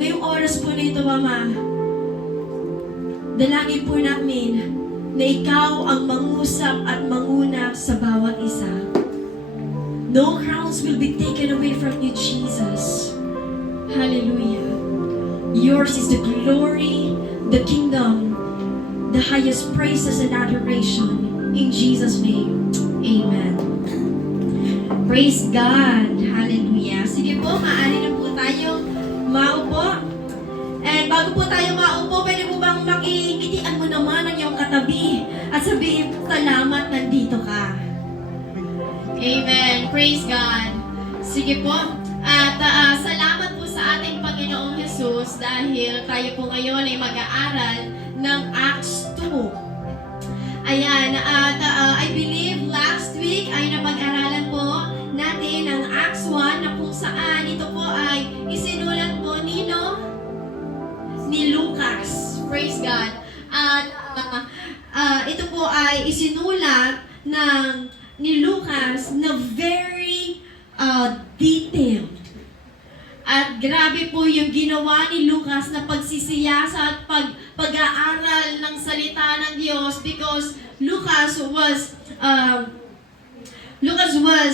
ngayong oras po na ito, Ama, dalangin po namin na ikaw ang mangusap at manguna sa bawat isa. No crowns will be taken away from you, Jesus. Hallelujah. Yours is the glory, the kingdom, the highest praises and adoration. In Jesus' name, amen. Praise God. Hallelujah. Sige po, maaari na po tayong maupo. And bago po tayo maupo, pwede mo bang makikitian mo naman ang iyong katabi at sabihin, salamat, nandito ka. Amen. Praise God. Sige po. At salamat po sa ating Panginoong Jesus dahil tayo po ngayon ay mag-aaral ng Acts 2. Ayan. At I believe last week ay napag-aralan po natin ang Acts 1 na kung saan ito po ay isinulat po ni Lucas. Praise God. At ito po ay isinulat ni Lucas na very detailed. At grabe po yung ginawa ni Lucas na pagsisiyasa at pag-aaral ng salita ng Diyos because Lucas was,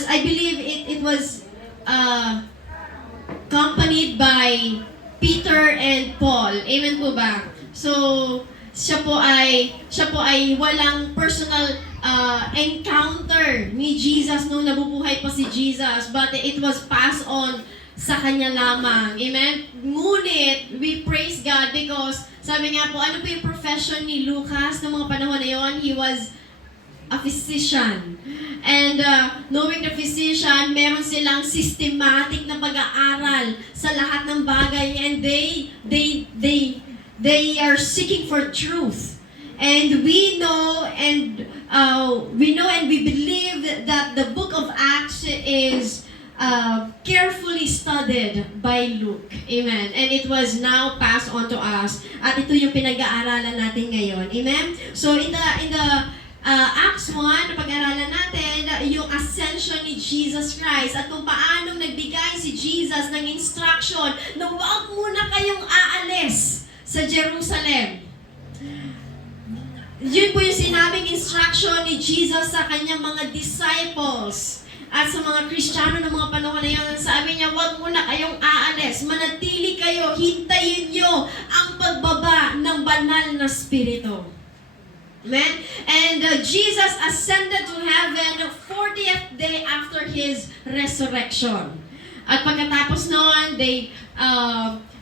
I believe it was accompanied by Peter and Paul. Amen po ba? So, siya po ay walang personal encounter ni Jesus nung nabubuhay pa si Jesus, but it was passed on sa kanya lamang. Amen? Ngunit, we praise God because, sabi nga po, ano po yung profession ni Lucas noong mga panahon na yon? He was a physician. And knowing the physician, meron silang systematic na pag-aaral sa lahat ng bagay, and they are seeking for truth. And we know and we believe that the book of Acts is carefully studied by Luke. Amen. And it was now passed on to us. At ito yung pinag-aaralan natin ngayon. Amen. So in the Acts 1, pag-aralan natin yung ascension ni Jesus Christ at kung paano nagbigay si Jesus ng instruction na huwag muna kayong aalis sa Jerusalem. Yun po yung sinabing instruction ni Jesus sa kanyang mga disciples at sa mga Kristiyano ng mga panahon na yun. Sabi niya, huwag muna kayong aalis, manatili kayo, hintayin nyo ang pagbaba ng banal na Espiritu. Amen? And Jesus ascended to heaven 40th day after His resurrection. At pagkatapos noon,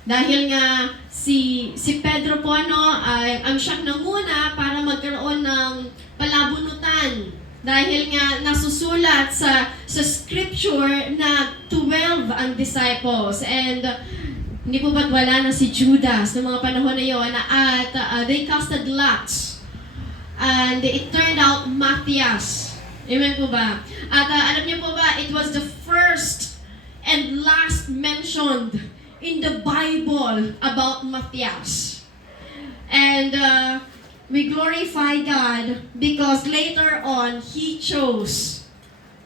dahil nga si Pedro po ay ang siyang nanguna para magkaroon ng palabunutan. Dahil nga nasusulat sa scripture na 12 ang disciples. And hindi po ba't wala na si Judas noong mga panahon na yun at they casted lots. And it turned out Matthias. Amen po ba? At alam niyo po ba, it was the first and last mentioned in the Bible about Matthias. And we glorify God because later on, He chose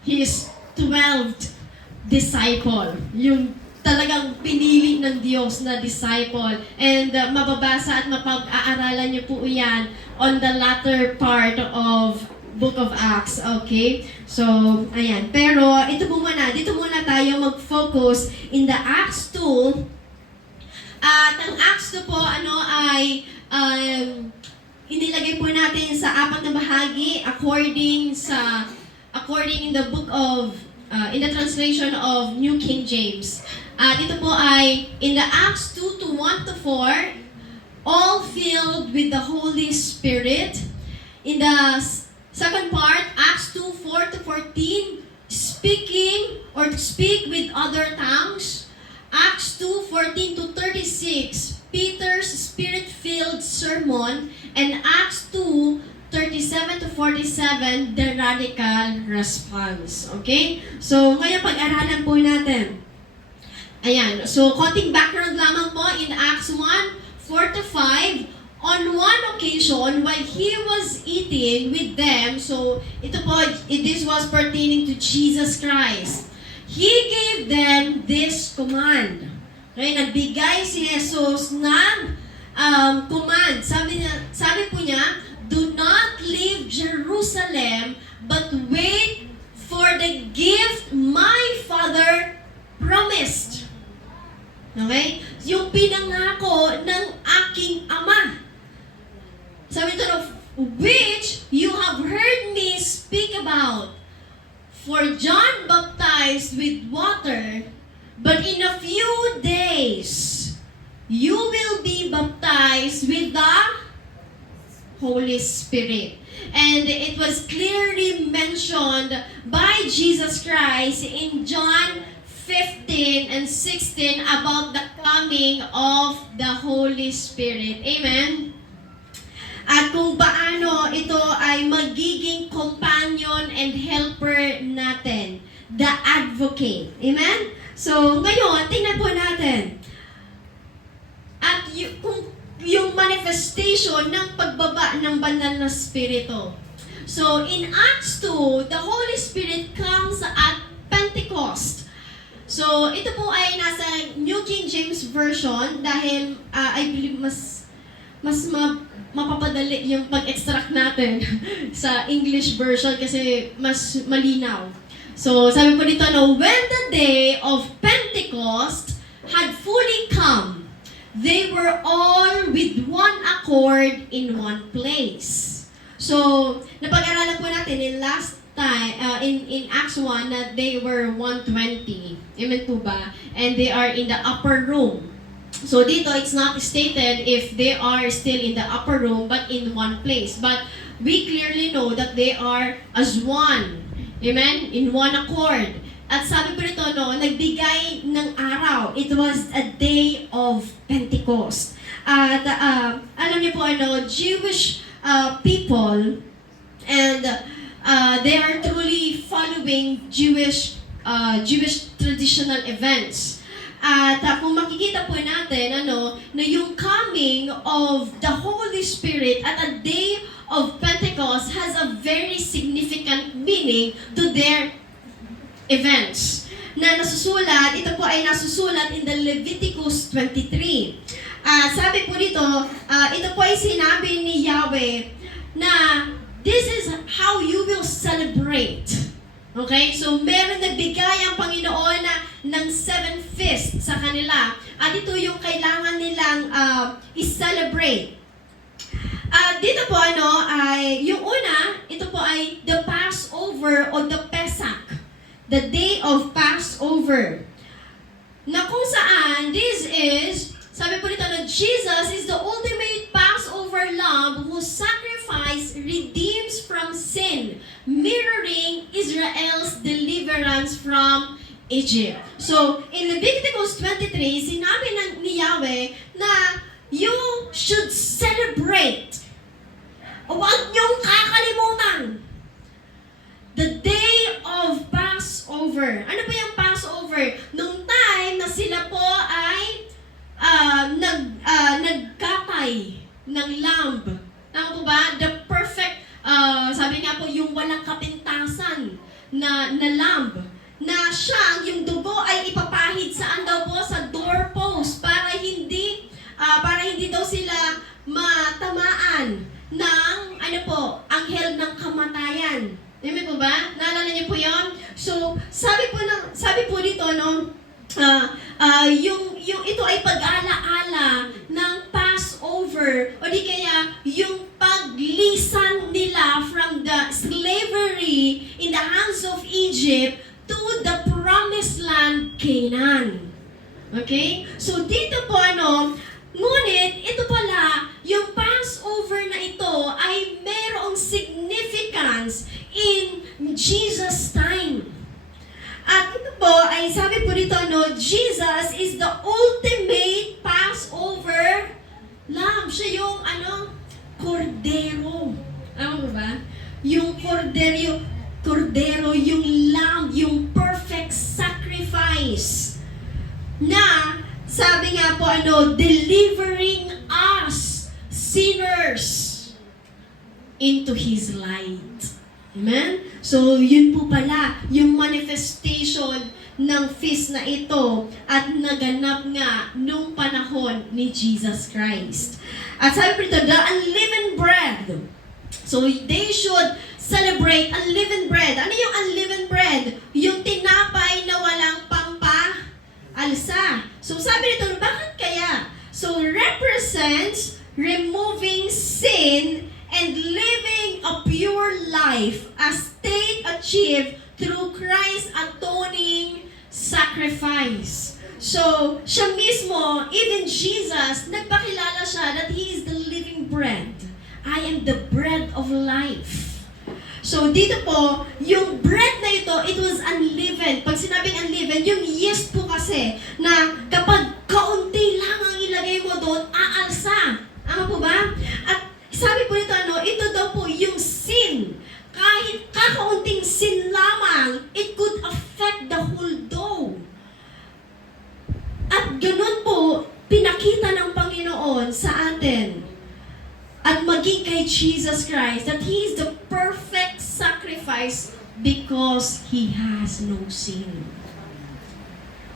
His 12th disciple. Yung talagang pinili ng Diyos na disciple. And mababasa at mapag-aaralan niyo po yan on the latter part of Book of Acts. Okay? So, ayan. Pero, dito muna tayo mag-focus in the Acts 2. At ang Acts 2 po, ay inilagay po natin sa apat na bahagi according in the book of, in the translation of New King James. Dito po ay in the Acts 2 to 1 to 4, all filled with the Holy Spirit. In the second part, Acts 2, 4 to 14, speaking or to speak with other tongues. Acts 2, 14 to 36, Peter's Spirit-filled sermon. And Acts 2, 37 to 47, the radical response. Okay? So, ngayon pag-aralan po natin. Ayan. So, konting background lamang po in Acts 1, 4 to 5, on one occasion, while He was eating with them, so this was pertaining to Jesus Christ, He gave them this command. Okay, nagbigay si Jesus Jesus na command. Sabi po niya, do not leave Jerusalem, but wait for the gift my Father promised. Okay? Yung pinangako ng aking Ama. Sabi ito, which you have heard me speak about. For John baptized with water, but in a few days, you will be baptized with the Holy Spirit. And it was clearly mentioned by Jesus Christ in John 15 and 16 about the coming of the Holy Spirit. Amen? At kung paano ito ay magiging companion and helper natin. The advocate. Amen? So, ngayon, tingnan po natin. At yung manifestation ng pagbaba ng banal na spirito. So, in Acts 2, the Holy Spirit comes at Pentecost. So, ito po ay nasa New King James Version dahil I believe mas mapapadali yung pag-extract natin sa English version kasi mas malinaw. So, sabi po dito, when the day of Pentecost had fully come, they were all with one accord in one place. So, napag-aralan po natin in last time, in Acts 1, that they were 120. Amen po ba? And they are in the upper room. So dito, it's not stated if they are still in the upper room but in one place. But we clearly know that they are as one. Amen? In one accord. At sabi po nito, nagbigay ng araw. It was a day of Pentecost. At alam niyo po, Jewish people, and they are truly following Jewish traditional events. At kung makikita po natin, na yung coming of the Holy Spirit at a day of Pentecost has a very significant meaning to their events. Na nasusulat, ito po ay nasusulat in the Leviticus 23. Sabi po dito, ito po ay sinabi ni Yahweh na this is how you will celebrate. Okay? So, meron nagbigay ang Panginoon ng 7 feast sa kanila. At ito yung kailangan nilang i-celebrate. Dito po, ay, yung una, ito po ay the Passover o the Pesach. The day of Passover. Na kung saan, this is, sabi po dito na Jesus is the ultimate Passover lamb whose sacrifice redeems from sin, mirroring Israel's deliverance from Egypt. So, in Leviticus 23, sinabi ni Yahweh na you should celebrate. Huwag niyong kakalimutan. The day of Passover. Ano po yung Passover? Nung time na sila po ay nagkatay ng lamb. Tama po ba? The perfect, sabi nga po, yung walang kapintasan na lamb. Na siya, yung dugo ay ipapahid saan daw po? Sa doorpost para hindi daw sila matamaan ng, anghel ng kamatayan. Amen po ba? Naalala niyo po yun? So, sabi po dito, yung ito ay pag-alaala ng Passover o di kaya yung paglisan nila from the slavery in the hands of Egypt to the promised land, Canaan. Okay? So, dito po, ngunit, ito pala, yung Passover na ito ay mayroong significance in Jesus' time. At ito po, ay sabi po dito, Jesus is the ultimate Passover lamb. Siya yung, kordero. Ano po ba? Yung kordero, yung lamb, yung perfect sacrifice. Na, sabi nga po, delivering us, sinners, into His light. Amen? So, yun po pala, yung manifestation ng feast na ito at naganap nga nung panahon ni Jesus Christ. At sabi po ito, the unleavened bread. So they should celebrate unleavened bread. Ano yung unleavened bread? Yung tinapay na walang pampaalsa. So sabi nito, bakit kaya? So represents removing sin and living a pure life, a state achieved through Christ's atoning sacrifice. So, siya mismo, even Jesus, nagpakilala siya that He is the living bread. I am the bread of life. So, dito po, yung bread na ito, it was unleavened. Pag sinabing unleavened, yung yeast po kasi, na kapag kaunti lang ang ilagay mo doon, aalsa. Ano po ba? At sabi po nito, ito daw po yung sin. Kahit kakaunting sin lamang, it could affect the whole dough. At ganun po, pinakita ng Panginoon sa atin at maging kay Jesus Christ that He is the perfect sacrifice because He has no sin.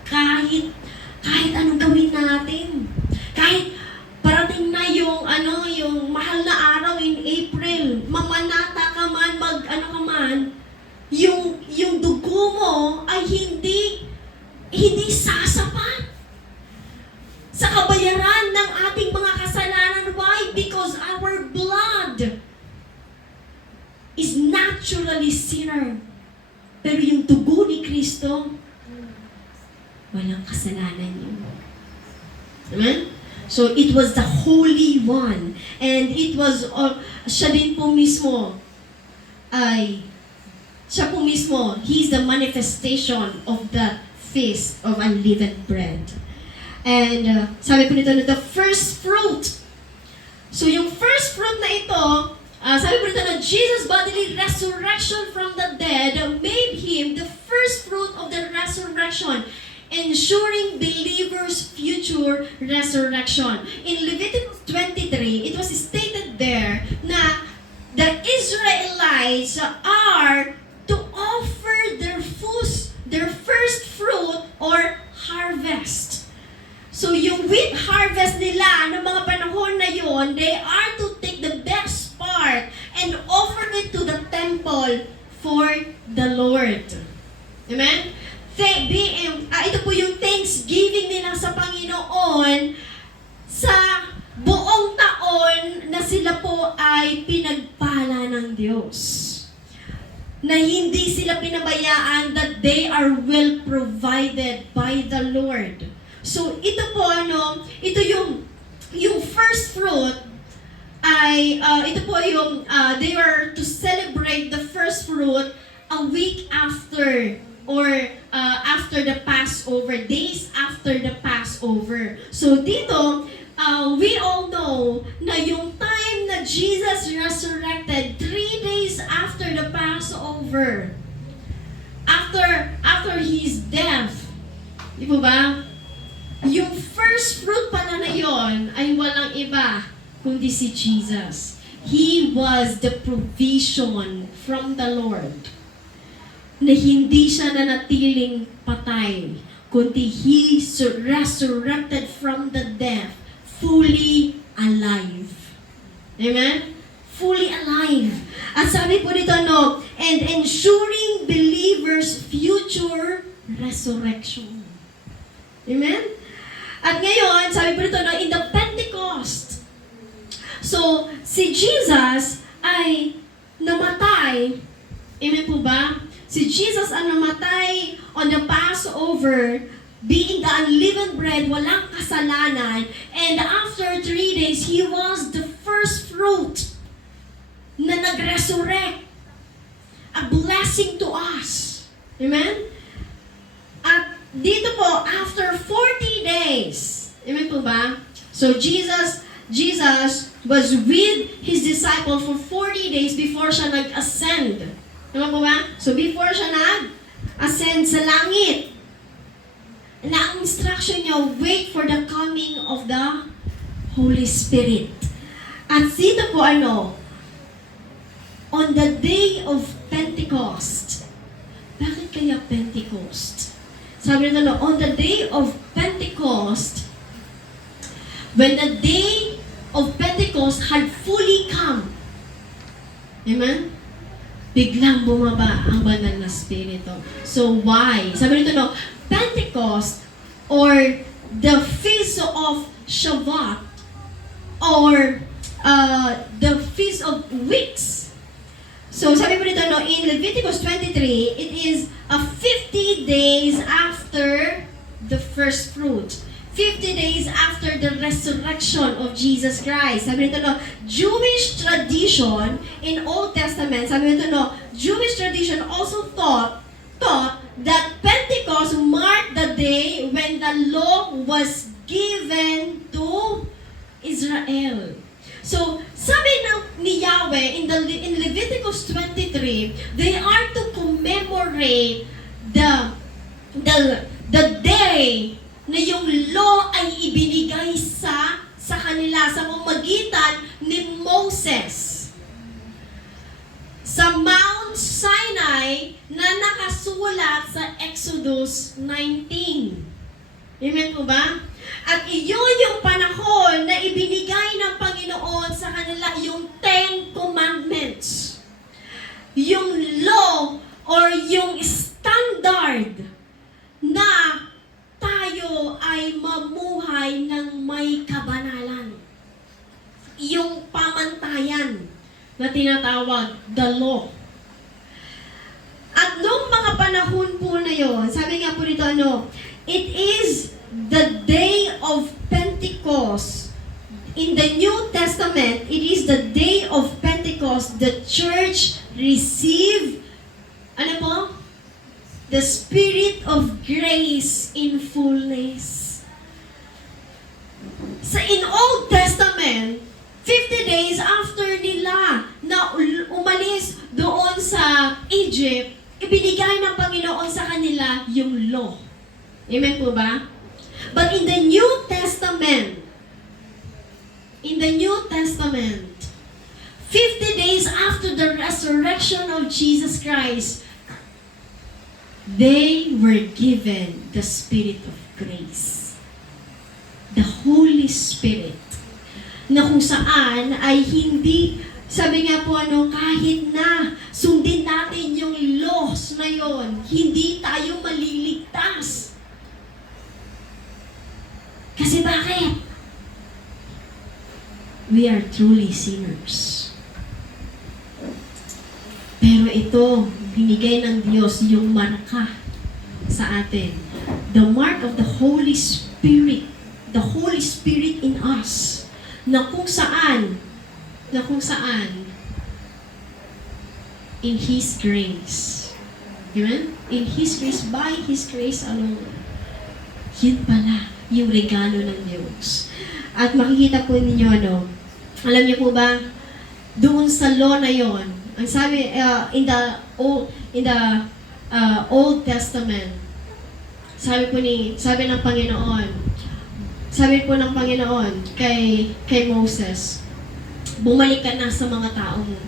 Kahit anong gawin natin, kahit parating na yung mahal na araw in April, mamanata ka man, yung dugo mo ay hindi sasapat sa kabayaran ng ating mga kasalanan. Why? Because our blood is naturally sinner. Pero yung dugo ni Kristo, walang kasalanan yun. Amen? So, it was the Holy One. And it was, siya din po mismo, He is the manifestation of the feast of unleavened bread. And sabi po nito, the first fruit. So, yung first fruit na ito, sabi po nito na Jesus' bodily resurrection from the dead made Him the first fruit of the resurrection, ensuring believers' future resurrection. In Leviticus 23, it was stated there na the Israelites are to offer their first fruit or harvest. So yung wheat harvest nila ng mga panahon na yon, they are to take the best part and offer it to the temple for the Lord. Amen? Ito po yung thanksgiving nila sa Panginoon sa buong taon na sila po ay pinagpala ng Diyos. Na hindi sila pinabayaan, that they are well provided by the Lord. So ito po ito yung first fruit ay ito po yung they were to celebrate the first fruit a week after or after the Passover, days after the Passover. So dito, we all know na yung time na Jesus resurrected, 3 days after the Passover, after His death, di po ba? Yung first fruit pala na yon ay walang iba kundi si Jesus. He was the provision from the Lord, na hindi siya nanatiling patay, kundi He resurrected from the death, fully alive. Amen? Fully alive. At sabi po dito, and ensuring believers' future resurrection. Amen? At ngayon, sabi po dito, in the Pentecost, so, si Jesus ay namatay. Amen po ba? Si Jesus ang namatay on the Passover, being the unleavened bread, walang kasalanan, and after 3 days, He was the first fruit na nag-resurrect. A blessing to us. Amen? At dito po, after 40 days, amen po ba? So Jesus was with His disciple for 40 days before siya nag-ascend. Amen po ba? So before siya nag-ascend sa langit, na ang instruction niya, wait for the coming of the Holy Spirit. At dito po on the day of Pentecost. Bakit kaya Pentecost? Sabi nito, no, on the day of Pentecost, when the day of Pentecost had fully come, amen? Biglang bumaba ang banal na Espiritu. So why? Sabi nito, no, Pentecost or the Feast of Shavuot or the Feast of Weeks. So sabi po nito, no, in Leviticus 23, it is 50 days after the first fruit. 50 days after the resurrection of Jesus Christ. Sabi nito, no, Jewish tradition in Old Testament, sabi nito, no, Jewish tradition also taught that Pentecost marked the day when the law was given to Israel. So, sabi ni Yahweh in Leviticus 23, they are to commemorate the day na yung law ay ibinigay sa kanila sa pamamagitan ni Moses sa Mount Sinai na nakasulat sa Exodus 19. Amen po ba? At iyon yung panahon na ibinigay ng Panginoon sa kanila yung 10 Commandments. Yung law or yung standard na tayo ay mamuhay ng may kabanalan. Yung pamantayan na tinatawag, the law. At noong mga panahon po na yon, sabi nga po dito, it is the day of Pentecost. In the New Testament, it is the day of Pentecost. The church received, the Spirit of grace in fullness. In Old Testament, 50 days after nila na umalis doon sa Egypt, ibinigay ng Panginoon sa kanila yung law. Amen po ba? But in the New Testament, 50 days after the resurrection of Jesus Christ, they were given the Spirit of grace. The Holy Spirit. Na kung saan ay hindi, sabi nga po kahit na sundin natin yung laws na yon, hindi tayo maliligtas. Kasi bakit? We are truly sinners. Pero ito, binigay ng Diyos yung marka sa atin. The mark of the Holy Spirit. The Holy Spirit in us. Na kung saan, in His grace. Amen? In His grace, by His grace alone. Yun pala, yung regalo ng Diyos. At makikita po ninyo, alam niyo po ba, doon sa law na yon, ang sabi, in the Old Testament, sabi ng Panginoon kay Moses, bumalik ka na sa mga tao mo.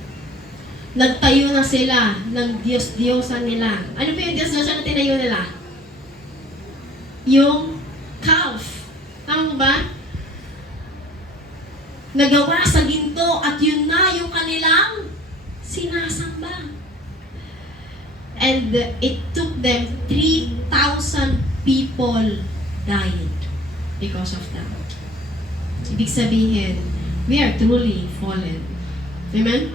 Nagtayo na sila ng Diyos-Diyosan nila. Ano po yung Diyos-Diyosan na tinayo nila? Yung calf. Tama ba? Nagawa sa ginto at yun na yung kanilang sinasamba. And it took them 3,000 people died because of that. Ibig sabihin, we are truly fallen. Amen?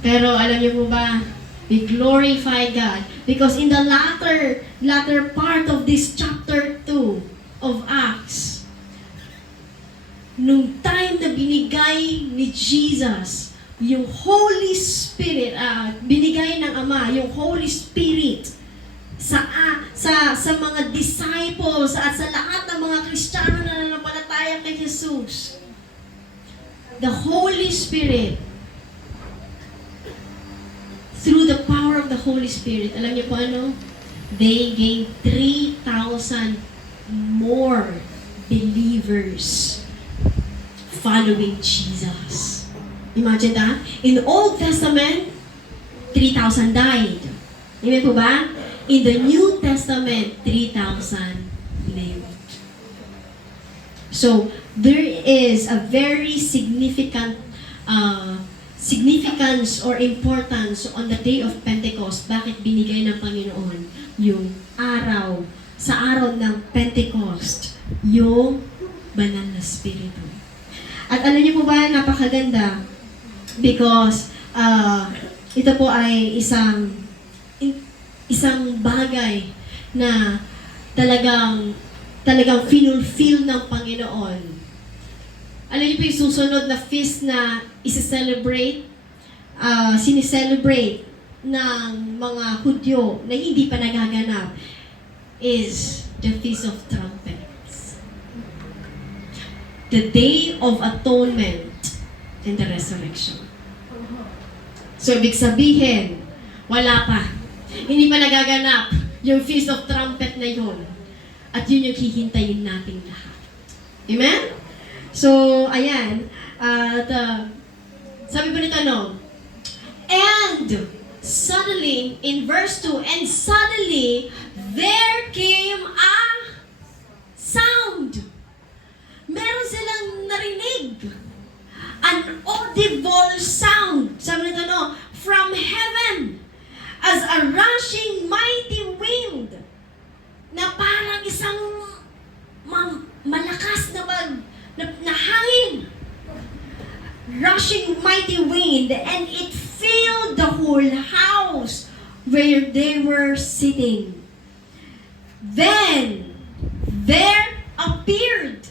Pero alam niyo po ba, we glorify God because in the latter part of this chapter 2 of Acts, nung time na binigay ni Jesus yung Holy Spirit, binigay ng Ama, yung Holy Spirit sa mga disciples at sa lahat ng mga Kristiyano na nanampalataya kay Jesus. The Holy Spirit, through the power of the Holy Spirit, alam niyo po they gained 3,000 more believers following Jesus. Imagine that. In the Old Testament, 3,000 died. Amen po ba? In the New Testament, 3,000 lived. So, there is a very significance or importance on the day of Pentecost. Bakit binigay ng Panginoon yung araw, sa araw ng Pentecost, yung banal na Espiritu. At alam niyo po ba, napakaganda because ito po ay isang bagay na talagang finulfill ng Panginoon. Alam niyo po yung susunod na feast na sineselebrate ng mga Hudyo na hindi pa nagaganap is the Feast of Trumpets. The Day of Atonement and the Resurrection. So, ibig sabihin, wala pa. Hindi pa nagaganap yung Feast of Trumpet na yun. At yun yung hihintayin nating lahat. Amen? So, ayan. Sabi po nito, no? And suddenly, in verse 2, and suddenly, there came a sound. Meron silang narinig. An audible sound. Sabi nito, no? From heaven, as a rushing mighty wind, na parang isang malakas na hangin. Rushing mighty wind, and it filled the whole house where they were sitting. Then, there appeared,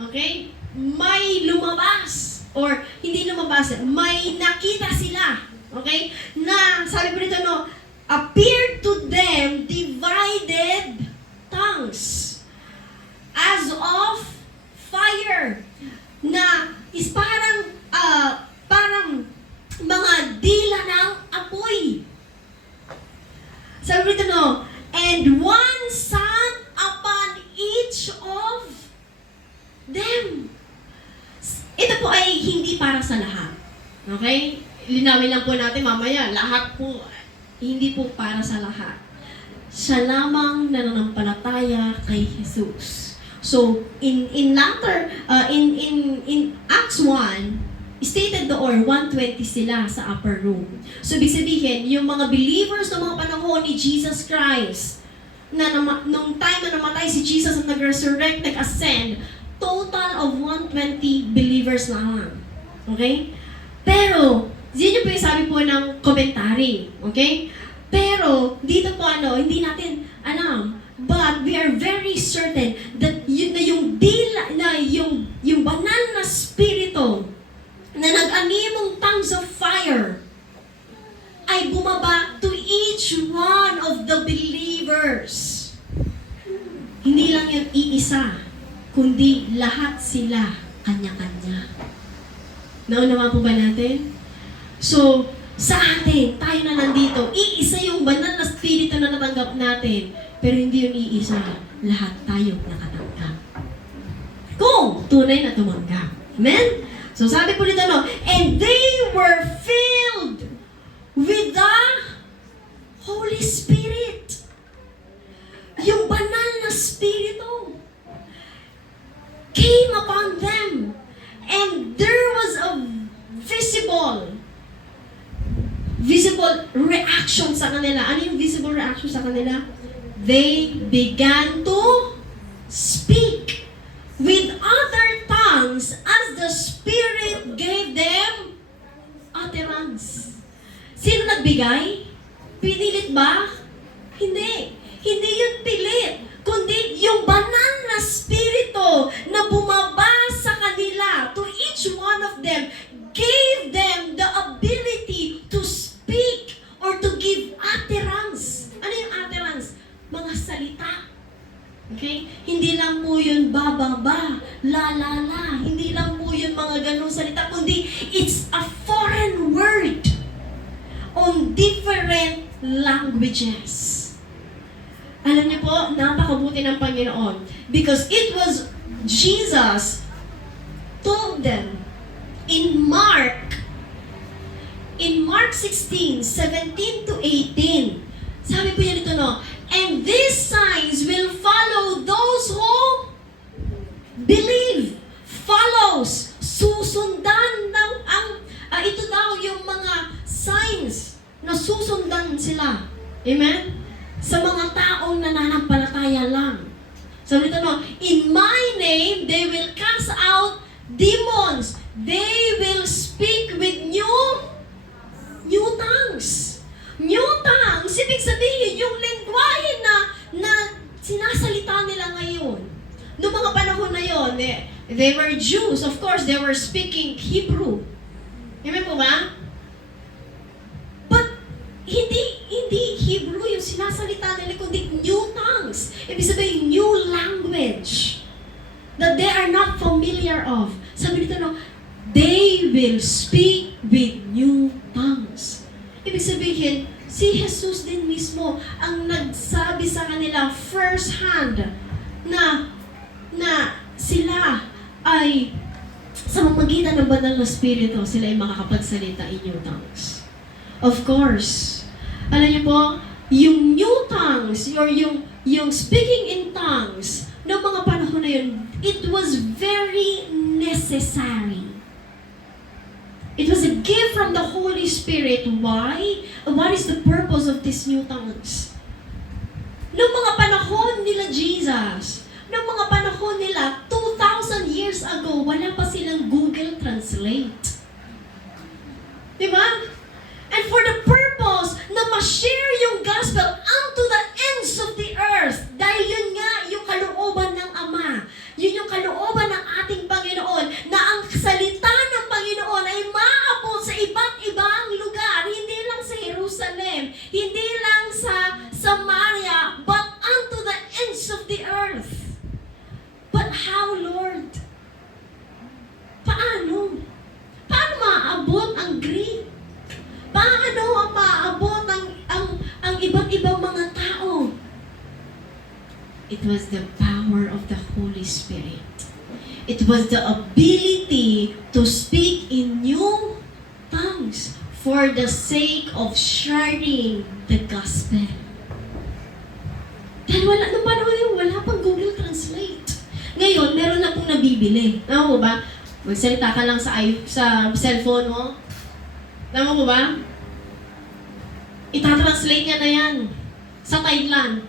okay, may lumabas, or hindi lumabas, may nakita sila, okay, na, sabi po nito, no, appeared to them divided tongues as of fire, na is parang mga dila ng apoy. Sabi rito, no, and one sat upon each of them. Ito po ay hindi para sa lahat. Okay? Linawin lang po natin mamaya, lahat po, hindi po para sa lahat. Siya lamang nananampalataya kay Jesus. So, in Acts 1, stated doon, 120 sila sa upper room. So, ibig sabihin, yung mga believers ng mga panahon ni Jesus Christ, nung time na namatay si Jesus at nag-resurrect, nag-ascend, total of 120 believers lang. Okay? Pero, yun yung po yung sabi po ng commentary. Okay? Pero, dito po hindi natin alam. But we are very certain that yung banal na spirito na nag-animong tongues of fire ay bumaba to each one of the believers. Hindi lang yung iisa, kundi lahat sila kanya-kanya. Naunawa po ba natin? So, sa atin, tayo na nandito, iisa yung banal na spirito na natanggap natin, pero hindi yung iisa, lahat tayo nakatanggap. Kung tunay na tumanggap. Amen? So sabi po dito, no, and they were filled with the Holy Spirit. Yung banal na spirito came upon them, and there was a visible reaction sa kanila. Ano yung visible reaction sa kanila? They began to speak with other tongues as the Spirit gave them utterance. Sino nagbigay? Pinilit ba? Hindi. Hindi yun pilit. Kundi yung banal na spirito na bumaba sa kanila, to each one of them, gave them the ability to speak or to give utterance. Ano yung utterance? Mga salita. Okay? Hindi lang po yun bababa, la la la. Hindi lang po yun mga ganung salita, kundi it's a foreign word on different languages. Alam niyo po, napakabuti ng Panginoon. Because it was Jesus told them in Mark 16, 17 to 18, Sabi po yan ito, no? And these signs will follow those who believe. Follows. Susundan ng ito daw yung mga signs na susundan sila. Amen? Sa mga taong nananampalataya lang. Sabi ito, no? In my name, they will cast out demons. They will speak with new tongues. New tongues, ibig sabihin, yung lengguwahe na sinasalita nila ngayon. Noong mga panahon na yon, they were Jews. Of course, they were speaking Hebrew. Amen po ba? But, hindi Hebrew yung sinasalita nila, kundi new tongues. Ibig sabihin, new language that they are not familiar of. Sabi dito, no, they will speak with new tongues. Ibig sabihin, si Jesus din mismo ang nagsabi sa kanila first hand na sila ay sa pamamagitan ng banal na Espiritu, sila ay makakapagsalita in new tongues. Of course, alam niyo po, yung new tongues, or yung speaking in tongues, noong mga panahon na yun, it was very necessary. It was a gift from the Holy Spirit. Why? What is the purpose of these new tongues? Noong mga panahon nila Jesus, noong mga panahon nila, 2,000 years ago, wala pa silang Google Translate. Diba? And for the purpose na ma-share yung gospel unto the ends of the earth. Dahil yun nga yung kalooban ng Ama. Yun yung kalooban ng ating Panginoon na ang salita ng Panginoon ay maabot sa iba't ibang lugar. Hindi lang sa Jerusalem, hindi lang sa Samaria, but unto the ends of the earth. But how, Lord? Paano? Paano maabot ang Greek? Paano ang maabot ang iba't ibang mga tao? It was the power of the Holy Spirit. It was the ability to speak in new tongues for the sake of sharing the gospel. Dahil nung panahon yun, wala pang Google Translate. Ngayon, meron na pong nabibili. Tama mo ba? Magsalita ka lang sa cellphone mo. Tama mo ba? Itatranslate niya na yan sa Thailand.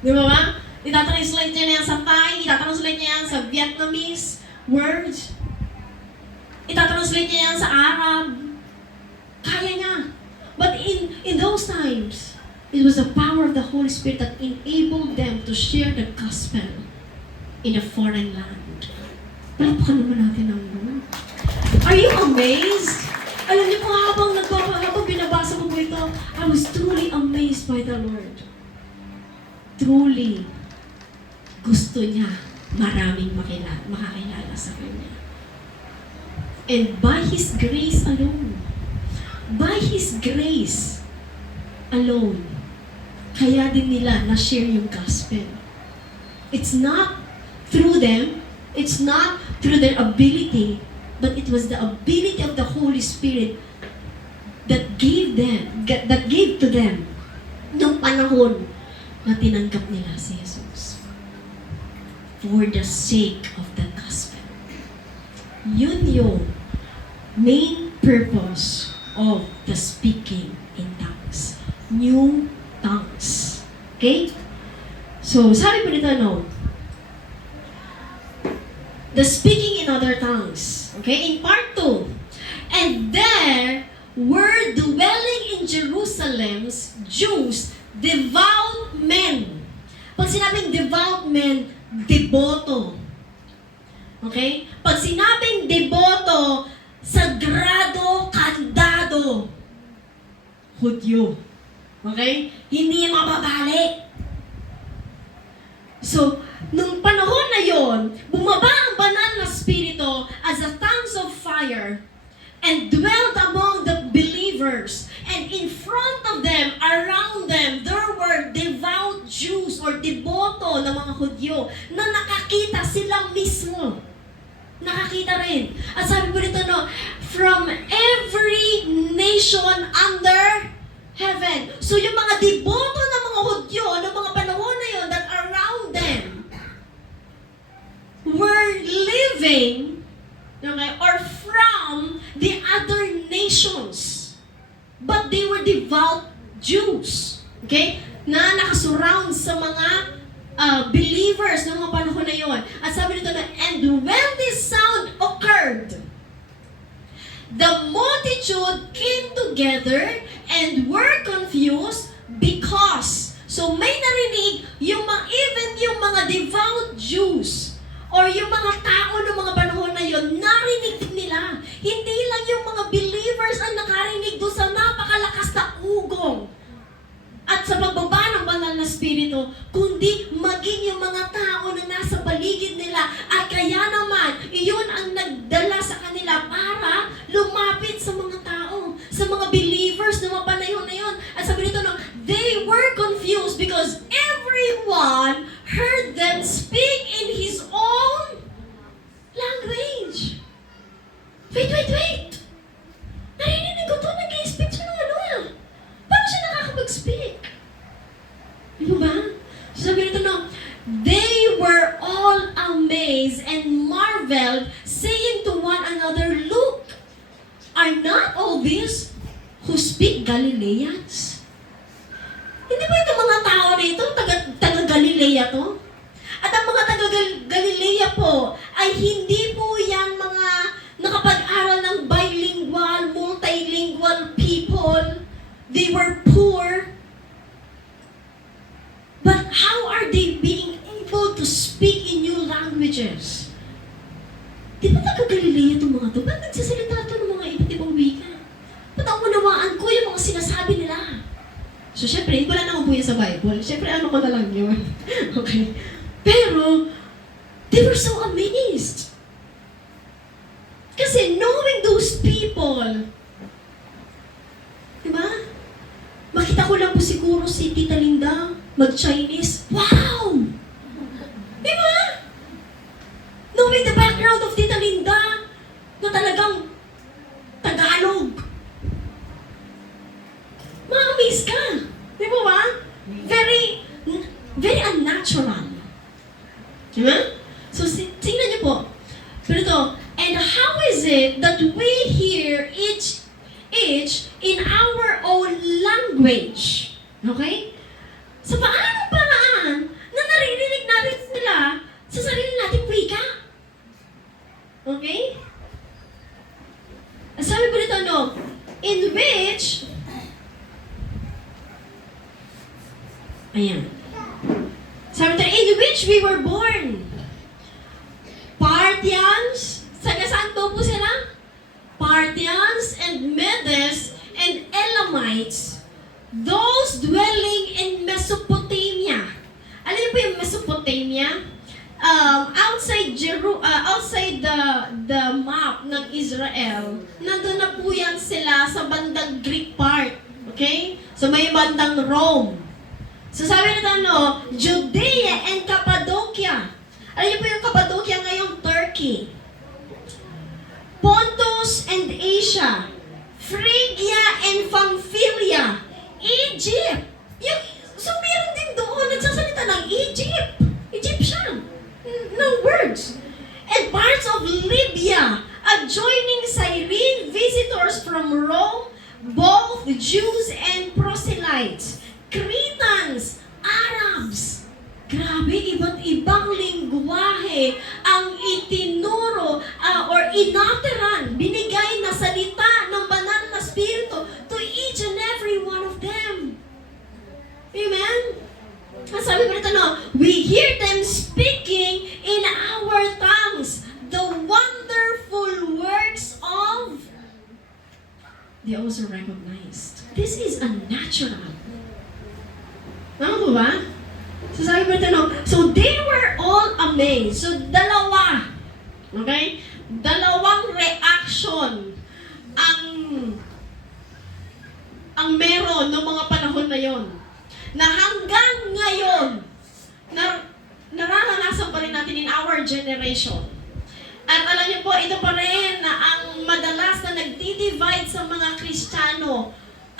Di ba ba? Itatranslate niya na yan sa Thai, itatranslate niya yan sa Vietnamese words. Itatranslate niya yan sa Arab. Kaya niya. But in those times, it was the power of the Holy Spirit that enabled them to share the gospel in a foreign land. Palapakan naman natin ang Lord. Are you amazed? Alam niyo po, habang binabasa ko po ito, I was truly amazed by the Lord. Truly, gusto niya maraming makakilala sa Kanya. And by His grace alone, kaya din nila na-share yung gospel. It's not through them, it's not through their ability, but it was the ability of the Holy Spirit that gave to them nung panahon na tinanggap nila si Jesus for the sake of the gospel. Yun yung main purpose of the speaking in tongues. New tongues. Okay? So, sabi po dito, no? The speaking in other tongues. Okay? In part 2. And there were dwelling in Jerusalem's Jews, devout men. Pag sinabing devout men, deboto. Okay? Pag sinabing deboto, sagrado, kandado. Hudyo. Okay? Hindi mababali. So, nung panahon na yon, bumaba ang banal na spirito as a tongues of fire and dwelled among the believers. And in front of them, around them, there were devout Jews or deboto na mga Hudyo na nakakita sila mismo. Nakakita rin. At sabi po dito, no, from every nation under heaven. So yung mga deboto ng mga Hudyo, ng mga panahon na yun, that around them, were living, okay, or from the other nations. But they were devout Jews. Okay? Na nakasurround sa mga believers ng mga panahon na yon. At sabi nito na, and when this sound occurred, the multitude came together and were confused because, so may narinig even yung mga devout Jews or yung mga tao ng mga panahon na yon, narinig nila. Hindi lang yung mga believers ang nakarinig doon sa napakalakas na ugong at sa pagbaba ng banal na spirito, kundi maging yung mga tao na nasa paligid nila. At kaya naman, iyon ang nagdala sa kanila para lumapit sa mga tao, sa mga believers na mga panahon na yun. At sabi nito, no, they were confused because everyone heard them speak in his own language. Wait! Narinig ko to, nag-i-speak siya ng ano ah. Paano siya nakakapag-speak? Di ba? So sabi nito, no, they were all amazed and marveled, saying to one another, look, are not all these who speak Galileans? Hindi ba itong mga tao na ito, taga-Galilea to? At ang mga taga-Galilea po, ay hindi po yan mga nakapag-aral ng bilingual, multilingual people. They were poor. But how are they being able to speak in new languages? Di ba taga-Galilea itong mga to? Ba't nagsasalita ito ng mga iba't ibang wika? Ba't ang unawaan ko yung mga sinasabi nila? So, syempre, wala na akong buya sa Bible. Syempre, ano ko na lang yun. Okay? Pero, they were so amazed. Kasi knowing those people, di ba? Makita ko lang po siguro si Tita Linda mag-Chinese. Wow! Di ba? Knowing the background of Tita Linda, na talagang Tagalog. Ma-amaze ka. Di ba ba? Very unnatural. Di ba? So, tingnan niyo po. Pero ito, and how is it that we hear each in our own language? Okay? Sa paanong paraan na naririnig natin nila sa sarili nating wika? Okay? Sabi ko dito, no, in which, ayan. Sabi dito, in which we were born. Parthians, saan po sila? Parthians and Medes and Elamites, those dwelling in Mesopotamia. Alam niyo po yung Mesopotamia? Outside the map ng Israel, nandun na po yan sila sa bandang Greek part. Okay? So may bandang Rome. So sabi nito, no, Judea and Cappadocia. Alam niyo po yung Cappadocia ngayong Turkey. Pontus and Asia, Phrygia and Pamphylia, Egypt. So meron din doon, nagsasalita ng Egyptian, ng words. And parts of Libya, adjoining Cyrene, visitors from Rome, both Jews and proselytes, Cretans, Arabs. Grabe, iba't ibang lingwahe ang itinuro or inateran, binigay na salita ng banal na spirito to each and every one of them. Amen? At sabi ko rito, no, we hear them speaking in our tongues the wonderful works of, they also recognized. This is unnatural. Tama po ba? So sabi ko ito, no? So they were all amazed. So dalawa. Okay? Dalawang reaction ang meron ng mga panahon na yon. Na hanggang ngayon, nararanasan pa rin natin in our generation. At alam niyo po, ito pa rin na ang madalas na nagdi-divide sa mga Kristiyano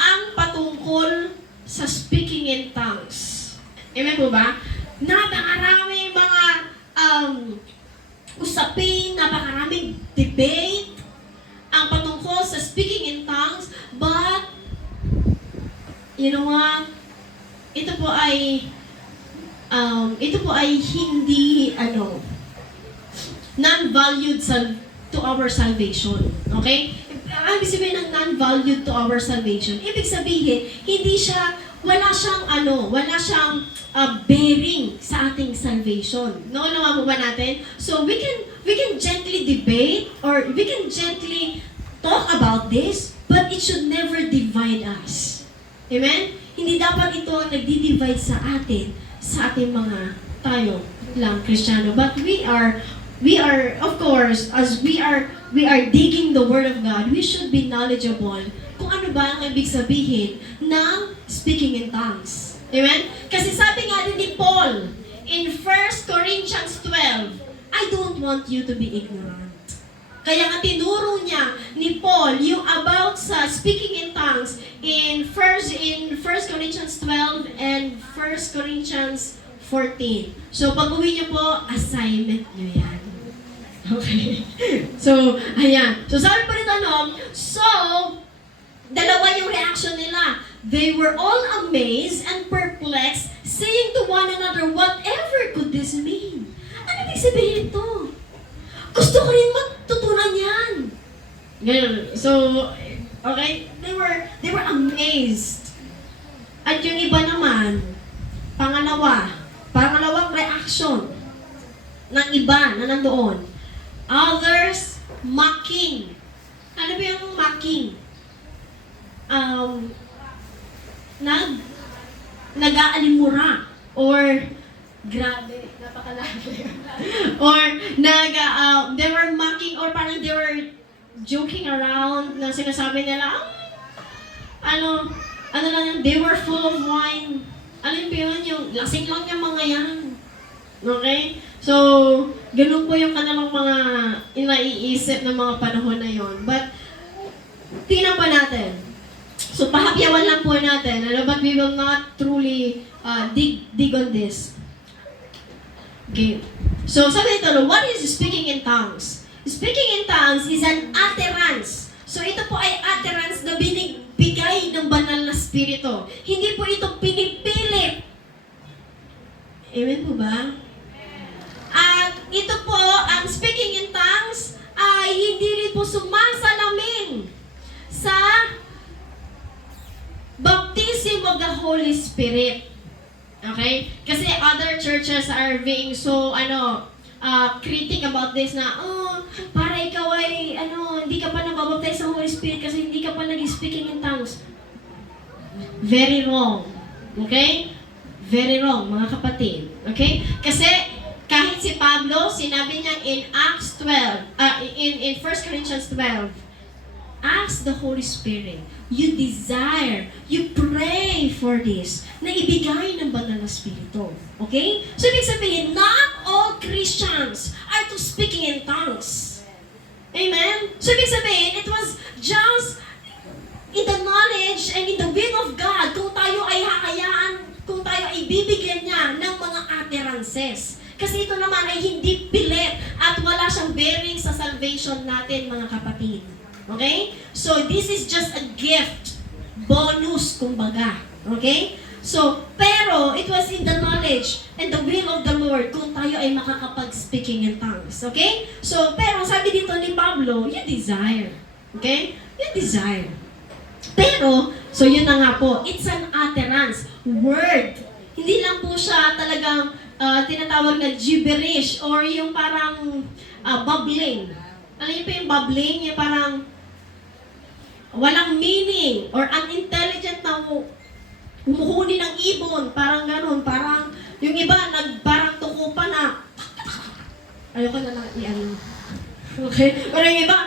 ang patungkol sa speaking in tongues. Amen po ba? Napakaraming mga usapin, napakaraming debate ang patungkol sa speaking in tongues, but you know what? Ito po ay hindi non-valued to our salvation. Okay? Ibig sabihin ng non-valued to our salvation. Ibig sabihin, wala siyang bearing sa ating salvation. No, naman po ba natin? So we can gently debate or we can gently talk about this, but it should never divide us. Amen? Hindi dapat ito ang nagdi-divide sa ating mga tayo lang Kristiyano. But we are of course, as we are digging the Word of God, we should be knowledgeable kung ano ba ang ibig sabihin ng speaking in tongues. Amen? Kasi sabi nga din ni Paul in 1 Corinthians 12, I don't want you to be ignorant. Kaya nga tinuro niya ni Paul yung about sa speaking in tongues in 1 Corinthians 12 and 1 Corinthians 14. So pag-uwi niyo po, assignment niyo yan. Okay. So, ayan. So sabi pa rin dalawa yung reaction nila. They were all amazed and perplexed, saying to one another, whatever could this mean? Ano ibig sabihin ito? Gusto ko rin matutunan yan. Ganun. So, okay, they were amazed. At yung iba naman, pangalawang reaction ng iba na nandoon. Others, mocking. Ano ba yung mocking? Nag-aalimura or grabe, napakalaki. Or they were mocking or parang they were joking around na sinasabi nila, ano lang yan, they were full of wine. Ano yung lasing lang yung mga yan. Okay? So, ganun po yung kanilang mga inaiisip ng mga panahon na yon. But, tingnan pa natin. So, pahapyawan lang po natin. But we will not truly dig on this. Okay. So, sabi nito, what is speaking in tongues? Speaking in tongues is an utterance. So, ito po ay utterance na binibigay ng banal na spirito. Hindi po ito pinipilit. Amen po ba? At ito po, ang speaking in tongues ay hindi rin po sumasalamin sa baptism of the Holy Spirit. Okay? Kasi other churches are being so, critic about this na, para ikaw ay, hindi ka pa nababaptize sa Holy Spirit kasi hindi ka pa nag-speaking in tongues. Very wrong. Okay? Very wrong, mga kapatid. Okay? Kasi, kahit si Pablo, sinabi niya in Acts 12, in 1 Corinthians 12, ask the Holy Spirit. You desire, you pray for this, na ibigay ng banal na spirito. Okay? So, ibig sabihin, not all Christians are to speaking in tongues. Amen? So, ibig sabihin, it was just in the knowledge and in the will of God kung tayo ay hakayaan, kung tayo ay bibigyan niya ng mga utterances. Kasi ito naman ay hindi pilit at wala siyang bearing sa salvation natin, mga kapatid. Okay? So, this is just a gift. Bonus, kumbaga. Okay? So, pero, it was in the knowledge and the will of the Lord kung tayo ay makakapag-speaking in tongues. Okay? So, pero, sabi dito ni Pablo, you desire. Okay? You desire. Pero, so yun na nga po, it's an utterance. Word. Hindi lang po siya talagang tinatawag na gibberish or yung parang bubbling. Alam niyo po yung bubbling? Yung parang walang meaning or unintelligent na humuhuni ng ibon. Parang ganun. Parang yung iba parang tukupan na ayoko na lang i-ano. Okay? Pero yung iba,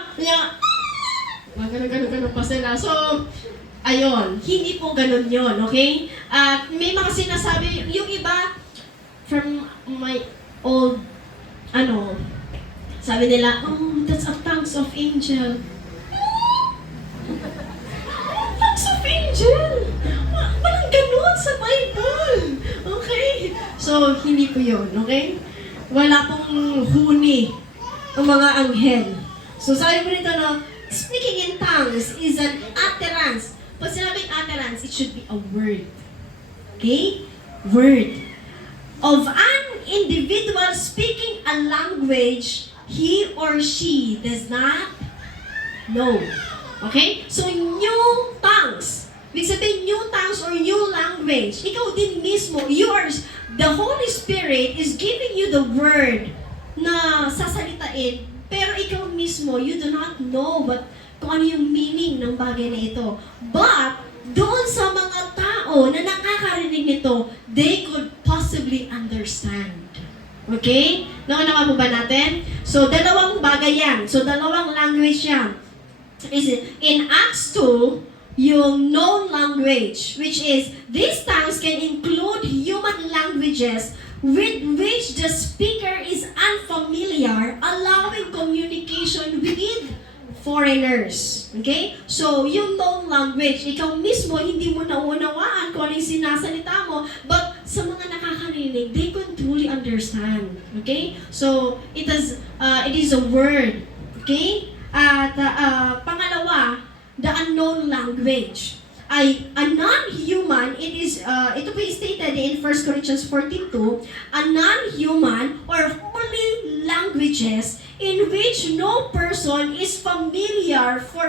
ganun pa sila. So, ayun. Hindi po ganun yun. Okay? At may mga sinasabi, yung iba, from my old, sabi nila, that's a tongues of angel. Tongues of angel. Jen, walang ganun sa Bible. Okay? So, hindi po yun, okay? Wala pong huni ang mga anghel. So, sabi po nito na, speaking in tongues is an utterance. Pag sinabing utterance, it should be a word. Okay? Word. Of an individual speaking a language he or she does not know. Okay? So, new tongues. Ibig sabihin, new tongues or new language. Ikaw din mismo, the Holy Spirit is giving you the word na sasalitain, pero ikaw mismo, you do not know kung ano yung meaning ng bagay na ito. But, doon sa mga tao na nakakarinig nito, they could possibly understand. Okay? Nakuha po ba natin? So, dalawang bagay yan. So, dalawang language yan. In Acts 2, yung known language, which is, these tongues can include human languages with which the speaker is unfamiliar, allowing communication with foreigners. Okay? So, yung known language, ikaw mismo, hindi mo naunawaan kung ano yung sinasalita mo, but sa mga nakakarinig, they can truly understand. Okay? So, it is a word. Okay? At pangalawa, the unknown language. Ay a non-human, ito po stated in 1 Corinthians 14:2, a non-human or holy languages in which no person is familiar for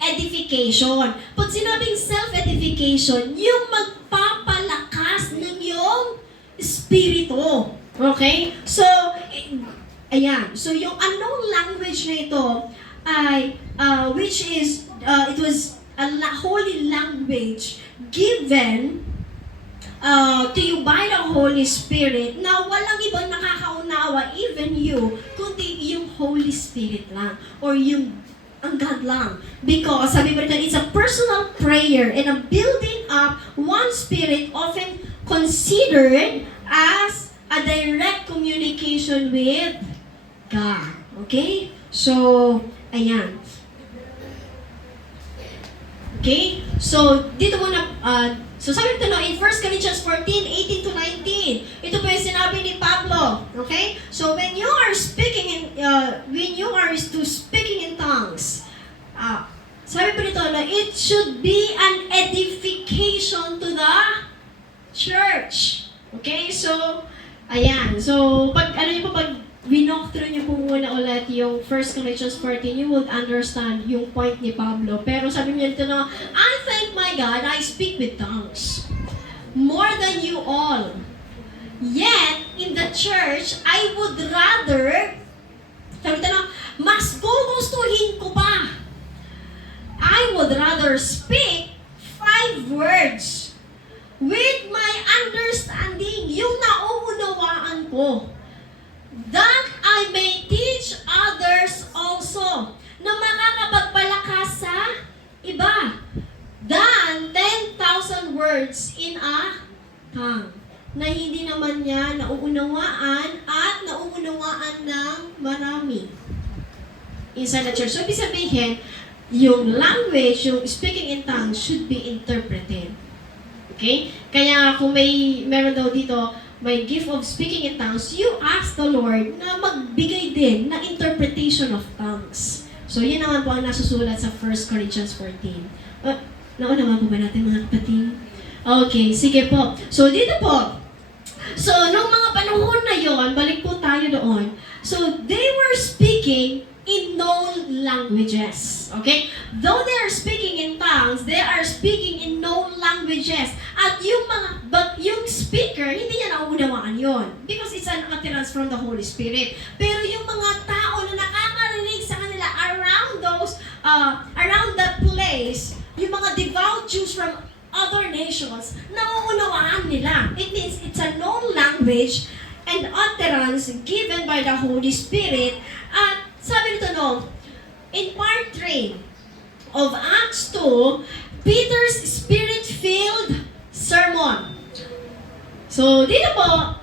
edification. Pag sinabing self-edification, yung magpapalakas ng iyong espiritu. Okay? So, ayan. So, yung unknown language na ito ay, it was a holy language given to you by the Holy Spirit na walang ibang nakakaunawa, even you, kundi yung Holy Spirit lang, or ang God lang. Because, sabi pa rin, it's a personal prayer and a building up one spirit often considered as a direct communication with God. Okay? So, ayan. Okay? So, dito muna, so sabi ito in 1 Corinthians 14:18 to 19. Ito po yung sinabi ni Pablo. Okay? So, when you are speaking in tongues, sabi po nito na it should be an edification to the church. Okay? So, ayan. So, pag winok through niyo po muna ulit yung 1 Corinthians 14, you would understand yung point ni Pablo. Pero sabi niya ito na, I thank my God, I speak with tongues more than you all. Yet, in the church, I would rather, sabi ito na, mas gugustuhin ko pa. I would rather speak 5 words with my understanding, yung nauunawaan ko, that I may teach others also, na makakapagpalakas sa iba, than 10,000 words in a tongue, na hindi naman niya nauunawaan at nauunawaan ng marami inside the church. So, ibig sabihin, yung language, yung speaking in tongues should be interpreted. Okay? Kaya kung meron daw dito, may gift of speaking in tongues, you ask the Lord na magbigay din ng interpretation of tongues. So, yun naman po ang nasusulat sa 1 Corinthians 14. Nauna po ba natin mga kapatid? Okay, sige po. So, dito po. So, nung mga panahon na yon, balik po tayo doon. So, they were speaking in known languages. Okay? Though they are speaking in tongues, they are speaking in known languages. At yung speaker, hindi niya nauunawaan yon, because it's an utterance from the Holy Spirit. Pero yung mga tao na nakakarinig sa kanila around that place, yung mga devout Jews from other nations, nauunawaan nila. It means it's a known language and utterance given by the Holy Spirit. At sabi nito in part 3 of Acts 2, Peter's Spirit-filled sermon. So, dito po,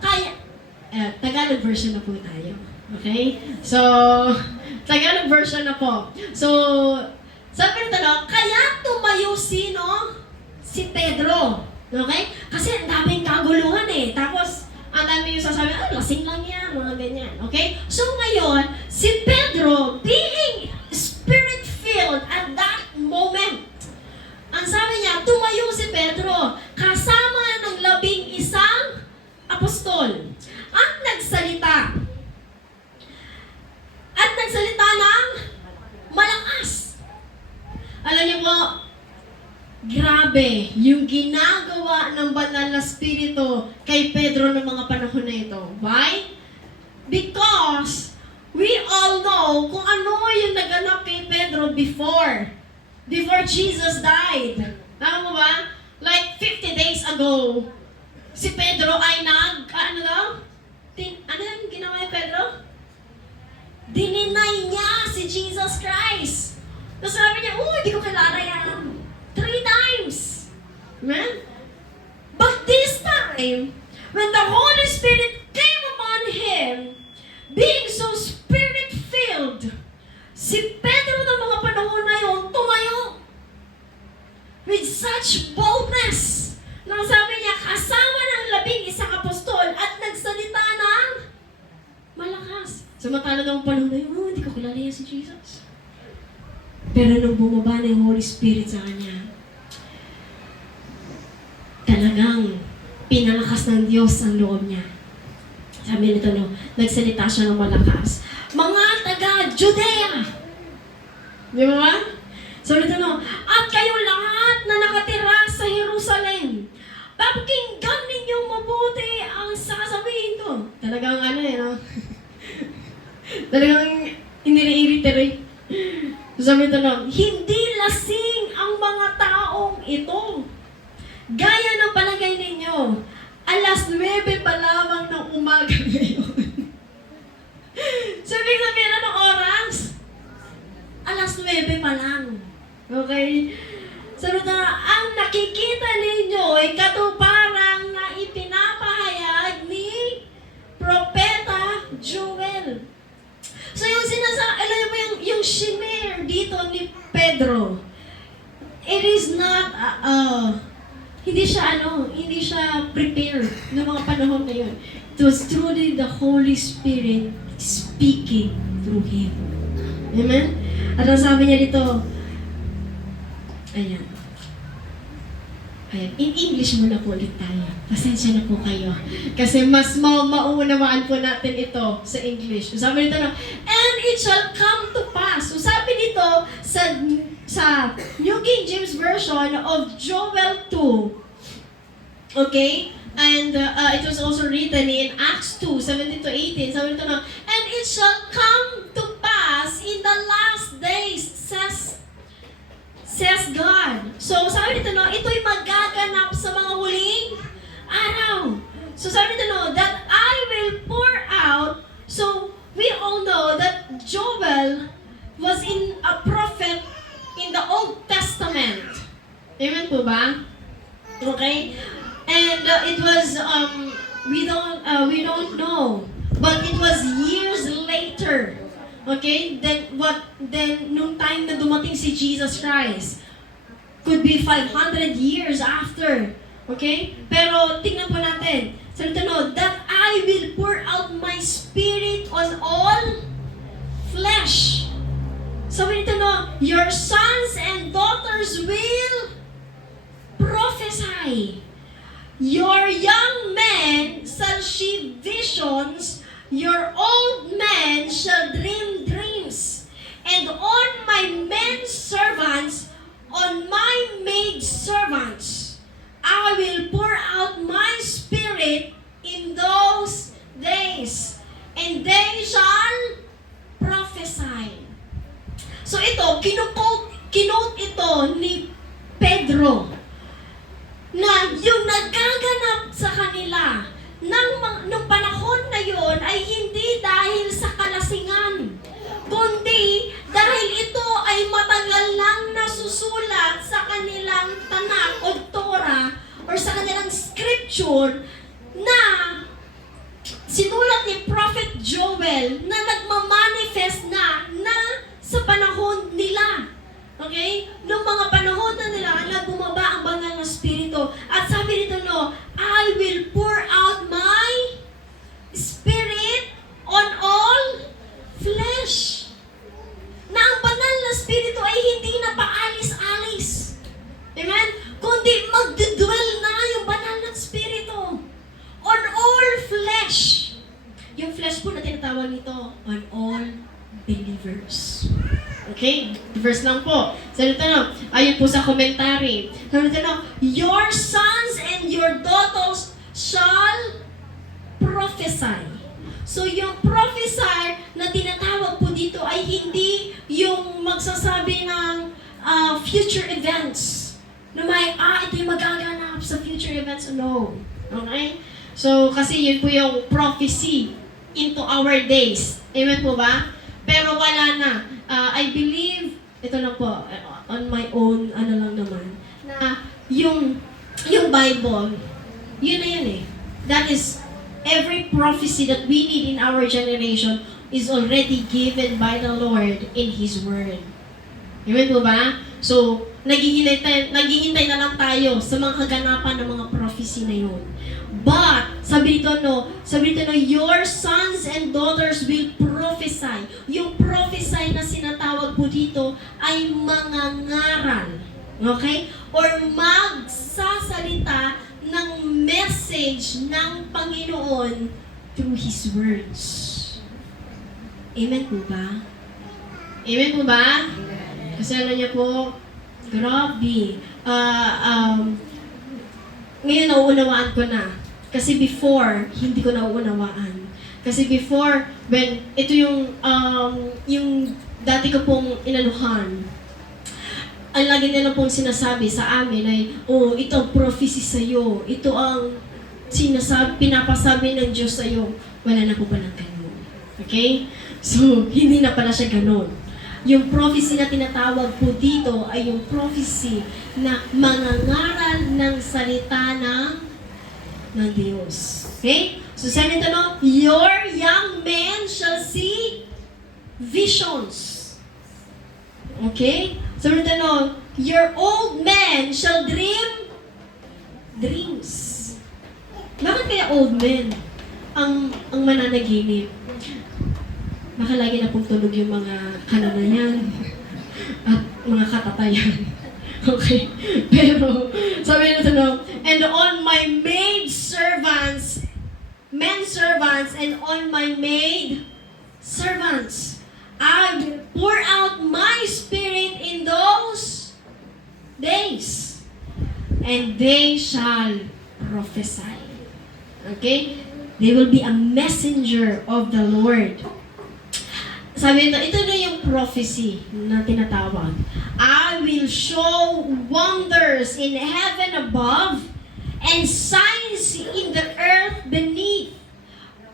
Tagalog version na po tayo. Okay? So, Tagalog version na po. So, Sabi nito, no, kaya tumayo sino? Si Pedro. Okay? Kasi ang daming kaguluhan eh. Tapos, ang dami yung sasabi, lasing lang yan, mga ganyan. Okay? So ngayon, si Pedro, being spirit-filled at that moment, ang sabi niya, tumayo si Pedro, kasama ng 11 apostol, at nagsalita. At nagsalita ng malakas. Alam niyo po, grabe yung ginagawa ng banal na spirito kay Pedro ng mga panahon na ito. Why? Because we all know kung ano yung naganap kay Pedro before Jesus died. Tama mo ba? Like 50 days ago, si Pedro ay ano daw? Ano yung ginawa ni Pedro? Dininay niya si Jesus Christ. Tapos sabi niya, hindi ko kilala yan. 3 times. Amen? But this time, when the Holy Spirit came upon him, being so spirit-filled, si Pedro ng mga panahon na yun, tumayo. With such boldness. Nang sabi niya, kasama ng 11 apostol at nagsalita ng malakas. Samantala ng panahon na yun, hindi ko kilala yan si Jesus. Pero nung bumaba na yung Holy Spirit sa kanya, talagang pinalakas ng Diyos ang loob niya. Sabi nito, no, nagsalita siya ng malakas. Mga taga-Judea! Di ba ba? Sabi nito, no, at kayo lahat na nakatira sa Jerusalem, pakinggan ninyong mabuti ang sasabihin ko. Talagang no? Talagang inire-irriterate. Sabi ito na, hindi lasing ang mga taong ito. Gaya ng palagay ninyo, 9:00 pa lamang ng umaga ngayon. Sabi sabihin anong oras? 9:00 pa lang. Okay? Sabi ito na, ang nakikita ninyo ay katuparang na ipinapahayag ni Propeta Joel. So yung alam niyo ba yung shinare dito ni Pedro, it is not, hindi siya prepared ng mga panahon na yun. It was truly the Holy Spirit speaking through him. Amen? At ang sabi niya dito, ayan, in English muna po ulit tayo. Pasensya na po kayo. Kasi mas mauunawaan po natin ito sa English. Sabi nito, and it shall come to pass. So sabi dito sa New King James Version of Joel 2. Okay? And it was also written in Acts 2, 17-18. Sabi nito, and it shall come to pass in the last days, says God. So, sabi nito, ito'y magaganap sa mga huling araw. So, sabi nito, that I will pour out. So, we all know that Joel was a prophet in the Old Testament. Amen po ba? Okay? And it was, we don't know. But it was years later. Okay? Then nung time na dumating si Jesus Christ, could be 500 years after. Okay? Pero tingnan po natin. Sabi ito, that I will pour out my spirit on all flesh. Sabi ito, your sons and daughters will prophesy. Your young men shall see visions. Your old men shall dream dreams, and on my men servants, on my maid servants, I will pour out my spirit in those days, and they shall prophesy. So ito, kinote ito ni Pedro, na yung nagaganap sa kanila nung panahon na yon ay hindi dahil sa kalasingan, kundi dahil ito ay matagal nang nasusulat sa kanilang Tanakh o Torah or sa kanilang scripture na sinulat ni Prophet Joel na nagmamanifest na sa panahon nila. Okay? flesh. Na ang banal na spirito ay hindi na paalis-alis. Amen? Kundi magdudwell na yung banal na spirito on all flesh. Yung flesh po na tinatawag nito, on all believers. Okay? Verse lang po. Sabi ito no, ayun po sa commentary. Sabi ito no, your sons and your daughters shall prophesy. So yung prophesy na tinatawag po dito ay hindi yung magsasabi ng future events. Na may, ito yung magaganap sa future events. No. Okay? So, kasi yun po yung prophecy into our days. Amen po ba? Pero wala na. I believe, ito lang po, on my own, lang naman, na yung Bible, yun na yun eh. That is, every prophecy that we need in our generation is already given by the Lord in His Word. Amen po ba? So, naghihintay na lang tayo sa mga kaganapan ng mga prophecy na yun. But, sabi dito no, your sons and daughters will prophesy. Yung prophesy na sinatawag po dito ay mga ngaral. Okay? Or magsasalita ng message ng Panginoon through His words. Amen po ba? Amen po ba? Kasi ano niya po, grabe. Ngayon nauunawaan ko na. Kasi before, hindi ko nauunawaan. Kasi before, when, ito yung dati ko pong inanuhan, ang lagi nila pong sinasabi sa amin ay, ito ang prophecy sa'yo. Ito ang pinapasabi ng Diyos sa'yo. Wala na po palang ganun. Okay? So, hindi na pala siya ganun. Yung prophecy na tinatawag po dito ay yung prophecy na mangangaral ng salita ng Diyos. Okay? So, sabi nito no, your young men shall see visions. Okay? Sabi nito no, your old men shall dream dreams. Bakit kaya old men ang mananaginip? Baka lagi na pong tulog yung mga kananayan at mga katatayan. Okay? Pero, sabi nito no, and on my maid servants, men servants, and on my maid servants, I will pour out my spirit in those days, and they shall prophesy. Okay? They will be a messenger of the Lord. Sabi nito, ito na yung prophecy na tinatawag. I will show wonders in heaven above and signs in the earth beneath,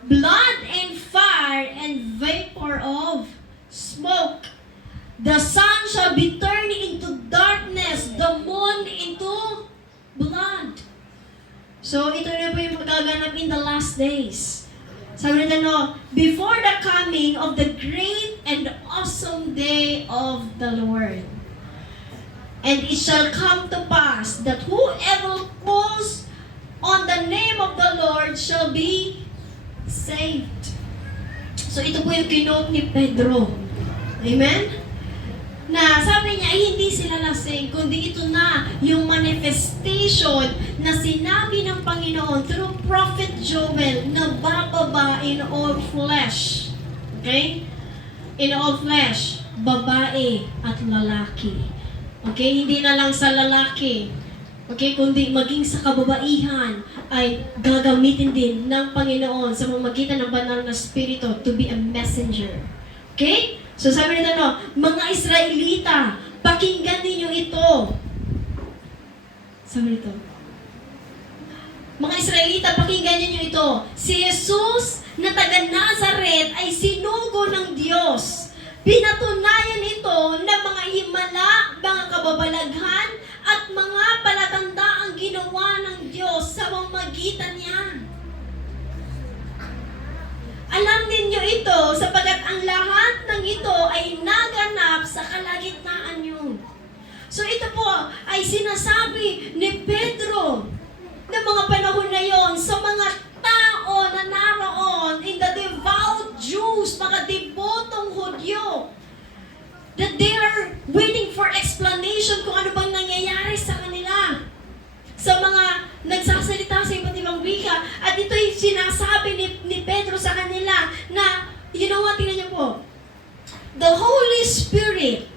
blood and fire and vapor of smoke. The sun shall be turned into darkness, the moon into blood. So, ito na po yung magaganap in the last days. Sabi nito no, before the coming of the great and awesome day of the Lord. And it shall come to pass that whoever calls on the name of the Lord shall be saved. So ito po yung kinote ni Pedro. Amen? Na sabi niya, hindi sila lasing, kundi ito na yung manifestation na sinabi ng Panginoon through Prophet Joel na bababa in all flesh. Okay? In all flesh, babae at lalaki. Okay? Hindi na lang sa lalaki. Okay? Kundi maging sa kababaihan ay gagamitin din ng Panginoon sa pamamagitan ng banal na spirito to be a messenger. Okay? So sabi nito no, mga Israelita, pakinggan ninyo ito. Sabi nito, mga Israelita, pakinggan ninyo ito. Si Jesus na taga Nazaret ay sinugo ng Diyos. Pinatunayan ito ng mga himala, mga kababalaghan, at mga palatandaang ginawa ng Diyos sa pamamagitan niya. Alam ninyo ito sapagat ang lahat ng ito ay naganap sa kalagitnaan niyo. So ito po ay sinasabi ni Pedro ng mga panahon na yon sa mga tao na naroon in the devout Jews, mga debotong Hudyo waiting for explanation kung ano bang nangyayari sa kanila. Sa mga nagsasalita sa iba't ibang wika. At ito'y sinasabi ni Pedro sa kanila na, you know what, tingnan niyo po, the Holy Spirit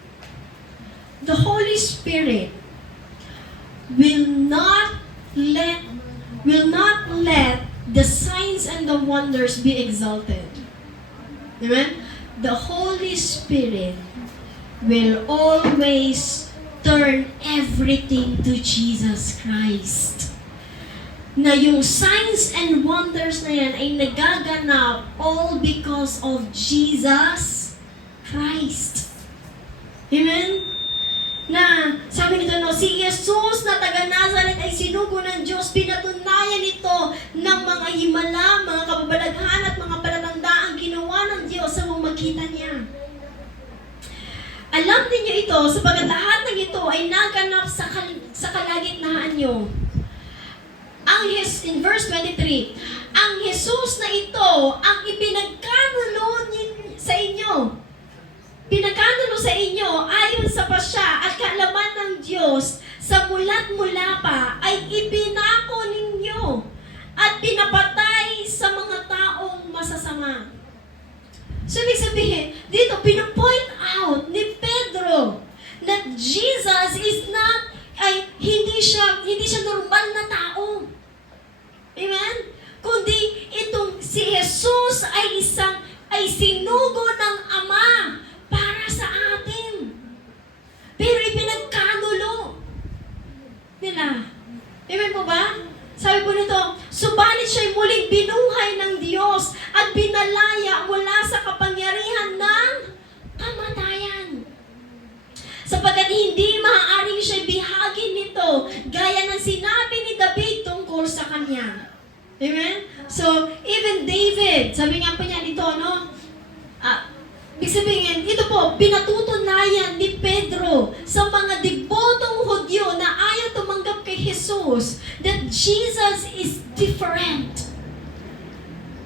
will not let the signs and the wonders be exalted. Amen? The Holy Spirit will always turn everything to Jesus Christ. Na yung signs and wonders na yan ay nagaganap all because of Jesus Christ. Amen? Na sabi nito, no, si Jesus na taga Nazaret ay sinugo ng Diyos, pinatunayan ito ng mga himala, mga kababalaghan at mga palatandaan ginawa ng Diyos sa pamamagitan niya. Alam niyo ito, sapagat lahat ng ito ay naganap sa kalagitnaan niyo. In verse 23, ang Jesus na ito ang ipinagkanulo sa inyo. Pinagkanulo sa inyo ayon sa pasya at kaalaman ng Diyos sa mula't mula pa ay ipinako ninyo at pinapatay sa mga taong masasama. So, ibig sabihin, dito, pinupoint out ni Pedro that Jesus is not, hindi siya normal na tao. Amen? Kundi, itong si Jesus ay sinugo ng Ama para sa atin. Pero ipinagkanulo nila. Amen po ba? Sabi po nito, subalit siya'y muling binuhay ng Diyos at binalaya mula sa kapangyarihan ng kamatayan. Sapagkat hindi maaaring siya'y bihagin nito, gaya ng sinabi ni David tungkol sa kanya. Amen? So, even David, sabi nga po niya dito, no? Ibig sabihin, ito po, pinatutunayan ni Pedro sa mga debotong Hudyo na ayaw tumanggap kay Jesus that Jesus is different.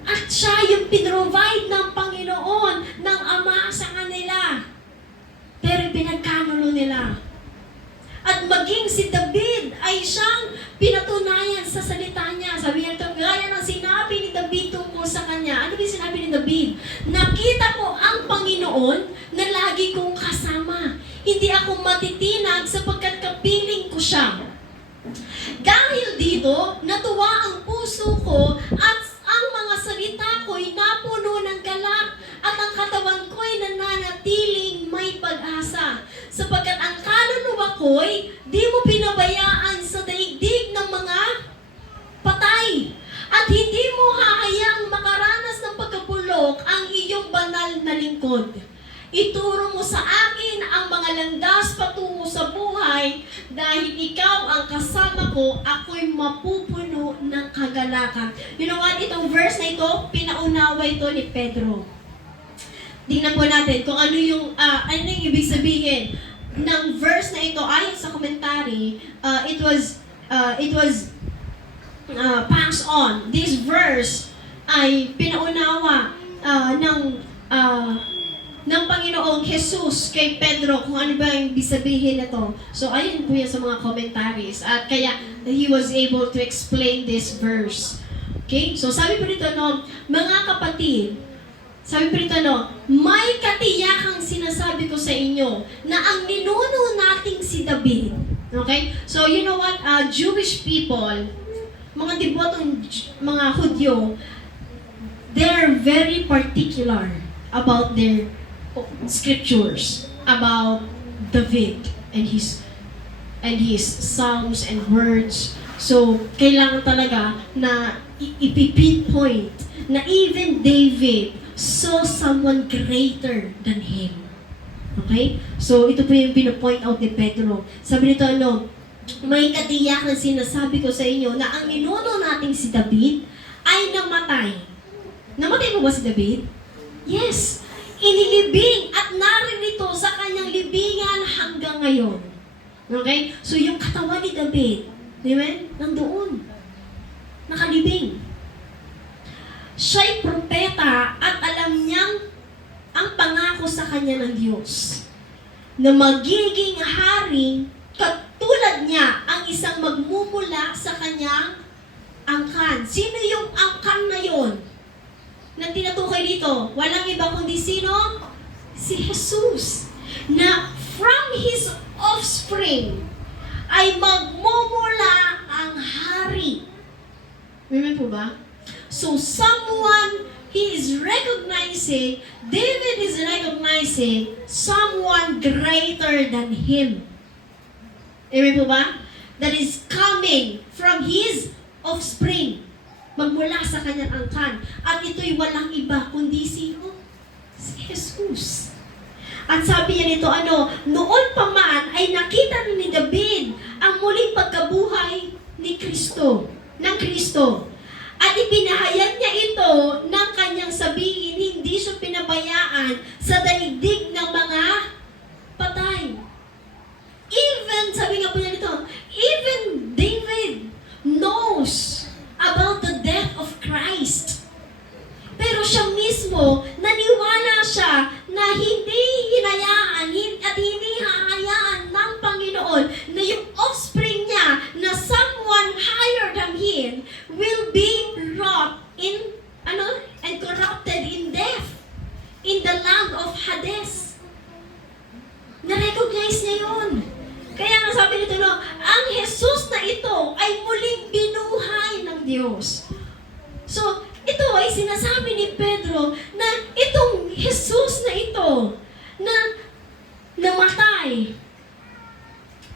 At siya yung pinrovide ng Panginoon, ng Ama sa kanila. Pero pinagkanulo nila. At maging si David ay siyang pinatunayan sa salita niya. Sabi niya ito, gaya ng sinabi ni David tungkol sa kanya. Ano ba sinabi ni David? Nakita ko ang Panginoon na lagi kong kasama. Hindi ako matitinag sapagkat kapiling ko siya. Dahil dito, natuwa ang puso ko at ang mga salita ko'y napuno ng galak at ang katawan ko'y nananatiling may pag-asa. Sapagkat ang kaluluwa ko'y di mo pinabayaan sa daigdig ng mga patay. At hindi mo hahayang makaranas ng pagkabulok ang iyong banal na lingkod. Ituro mo sa akin ang mga landas patungo sa buhay dahil ikaw ang kasama ko, ako'y mapupuno ng kagalakan. You know what? Itong verse na ito, pinaunawa ito ni Pedro. Tingnan po natin kung ano yung ibig sabihin ng verse na ito. Ayon sa commentary, it was passed on. This verse ay pinaunawa ng Panginoong Jesus kay Pedro kung ano ba yung ibig sabihin na to. So, ayun po yan sa mga commentaries. At kaya, he was able to explain this verse. Okay? So, sabi po dito, no, mga kapatid, sabi po dito, no, may katiyakang sinasabi ko sa inyo na ang ninuno nating si David. Okay? So, you know what? Jewish people, mga debotong mga Hudyo, they're very particular about their scriptures about David and his psalms and words. So, kailangan talaga na ipipinpoint na even David saw someone greater than him. Okay? So, ito po yung pinapoint out ni Pedro. Sabi nito, may katiyak na sinasabi ko sa inyo na ang ninuno nating si David ay namatay. Namatay mo ba si David? Yes. Inilibing at naririto sa kanyang libingan hanggang ngayon. Okay? So, yung katawan ni David, amen? Nandoon. Nakalibing. Siya'y propeta at alam niyang ang pangako sa kanya ng Diyos. na magiging hari katulad niya ang isang magmumula sa kanyang angkan. Sino yung angkan na yon na tinutukoy dito? Walang iba kundi sino? Si Jesus. Na from His offspring ay magmumula ang hari. Amen po ba? So someone he is recognizing, David is recognizing someone greater than him. Amen po ba? That is coming from his offspring. Magmula sa kanyang angkan. At ito'y walang iba kundi sino? Si Jesus. At sabi niya nito, noon pa man ay nakita ni David ang muling pagkabuhay ni Kristo, ng Kristo. At ipinahayag niya ito ng kanyang sabihin, hindi siya pinabayaan sa daigdig ng mga patay. Even, sabi nga po niya nito, even David knows about the death of Christ. Pero siya mismo, naniwala siya na hindi hinayaan at hindi hahayaan ng Panginoon na yung offspring niya na someone higher than him will be wrought in, and corrupted in death in the land of Hades. Na-recognize niya yun. Kaya nga sabi nito, ang Jesus na ito ay muling binuhay ng Diyos. So, ito ay sinasabi ni Pedro na itong Jesus na ito na namatay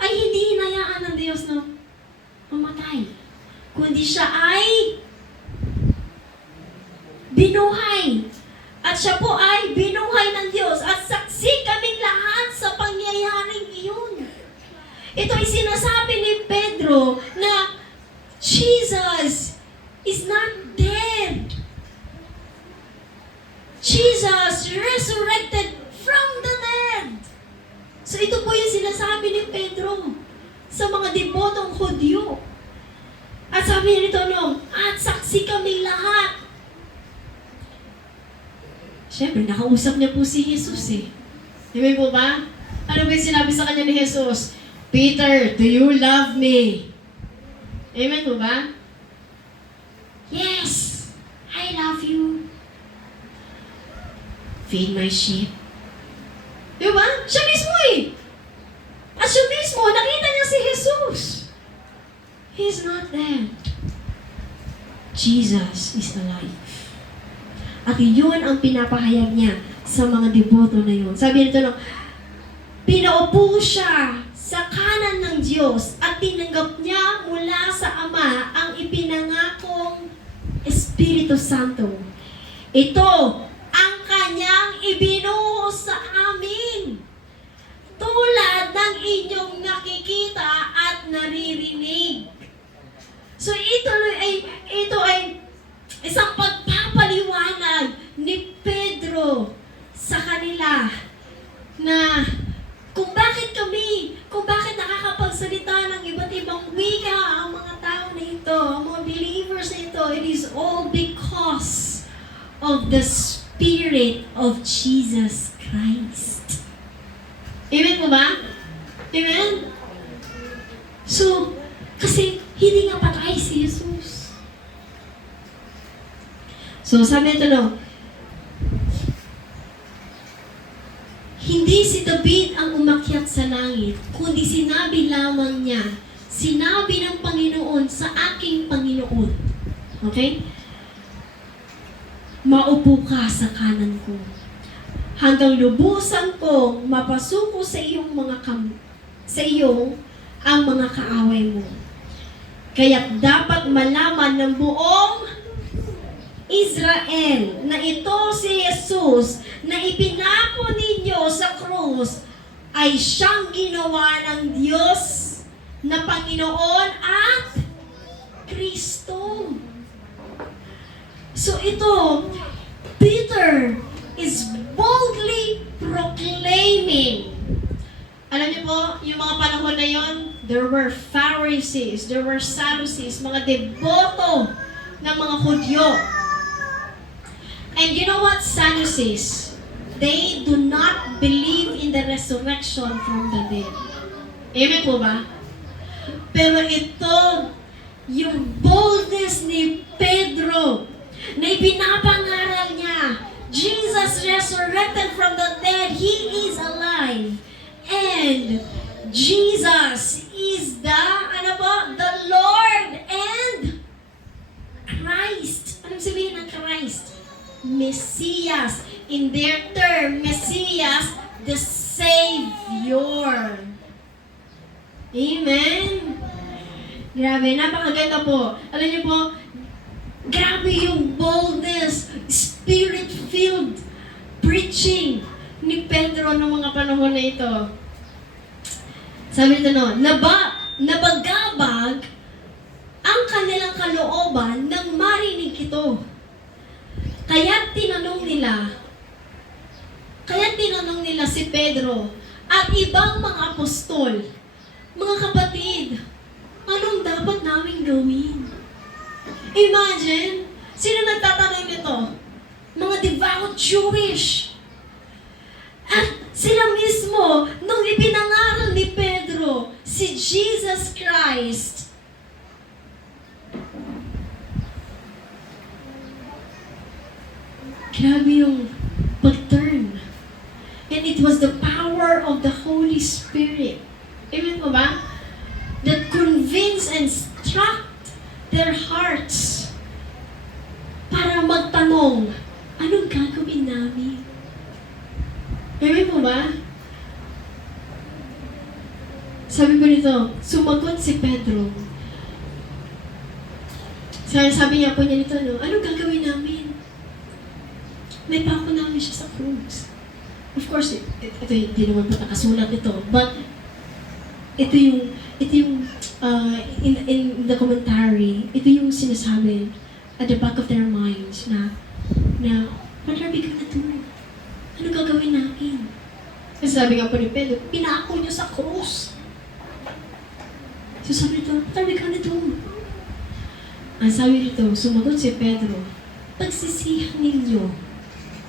ay hindi hinayaan ng Diyos na mamatay. Kundi siya ay binuhay. At siya po ay binuhay ng Diyos. At saksi kaming lahat sa pangyayaring iyon. Ito ay sinasabi ni Pedro na Jesus is not dead. Jesus resurrected from the dead. So ito po yung sinasabi ni Pedro sa mga debotong Hudyo. At sabi niya nito, at saksi kaming lahat. Siyempre, nakausap niya po si Jesus eh. Di po ba? Ano ba yung sinabi sa kanya ni Jesus? Peter, do you love me? Amen po ba? Yes, I love you. Feed my sheep. Di ba? Siya mismo eh. At siya mismo, nakita niya si Jesus. He's not dead. Jesus is alive. At yun ang pinapahayag niya sa mga deboto na yun. Sabi nito, pinaupo siya sa kanan ng Diyos at tinanggap niya mula sa Ama ang ipinangakong Espiritu Santo. Ito ang kanyang ibinuhos sa amin, tulad ng inyong nakikita at naririnig. So ito ay isang pagpapaliwanag ni Pedro sa kanila na kung bakit nakakapagsalita ng iba't ibang wika ang mga tao na ito, ang mga believers na ito, it is all because of the Spirit of Jesus Christ. Amen po ba? Amen? So, kasi hindi nga patay si Jesus. So, sabi ito hindi si David ang umakyat sa langit, kundi sinabi lamang niya, sinabi ng Panginoon sa aking Panginoon. Okay? Maupo ka sa kanan ko. Hanggang lubusan kong mapasuko sa iyong ang mga kaaway mo. Kaya't dapat malaman ng buong Israel na ito si Jesus na ipinako ninyo sa krus ay siyang ginawa ng Diyos na Panginoon at Kristo. So ito, Peter is boldly proclaiming. Alam niyo po, yung mga panahon na yon, there were Pharisees, there were Sadducees, mga deboto ng mga Hudyo. And you know what, Sadducees? They do not believe in the resurrection from the dead. Amen po ba? Pero ito, yung boldness ni Pedro, na ipinapangaral niya, Jesus resurrected from the dead, He is alive. And Jesus is the, the Lord and Christ. Anong sabihin ng Christ? Messias. In their term, Messias, the Savior. Amen? Grabe, napakaganda po. Alam niyo po, grabe yung boldness, spirit-filled preaching ni Pedro ng mga panahon na ito. Sabi nito nabagabag ang kanilang kalooban nang marinig ito. Kaya tinanong nila si Pedro at ibang mga apostol, mga kapatid, anong dapat namin gawin? Imagine, sino nagtatanong nito? Mga devout Jewish. At sila mismo, nung ipinangaral ni Pedro, si Jesus Christ, grabe yung pag-turn. And it was the power of the Holy Spirit. Amen po ba? That convinced and struck their hearts para magtanong, anong gagawin namin? Amen po ba? Sabi ko nito, sumagot si Pedro. Sabi niya po niya nito, anong gagawin namin? May pako namin siya sa krus. Of course, ito hindi naman po nakasulat ito, but ito yung in the commentary, ito yung sinasabi at the back of their minds na what are we gonna do? Ano gagawin natin? Kasi sabi nga po ni Pedro, pinaako niyo sa krus. So sabi nito, what are we gonna do? Ang sabi nito, sumagot si Pedro, pagsisihan ninyo,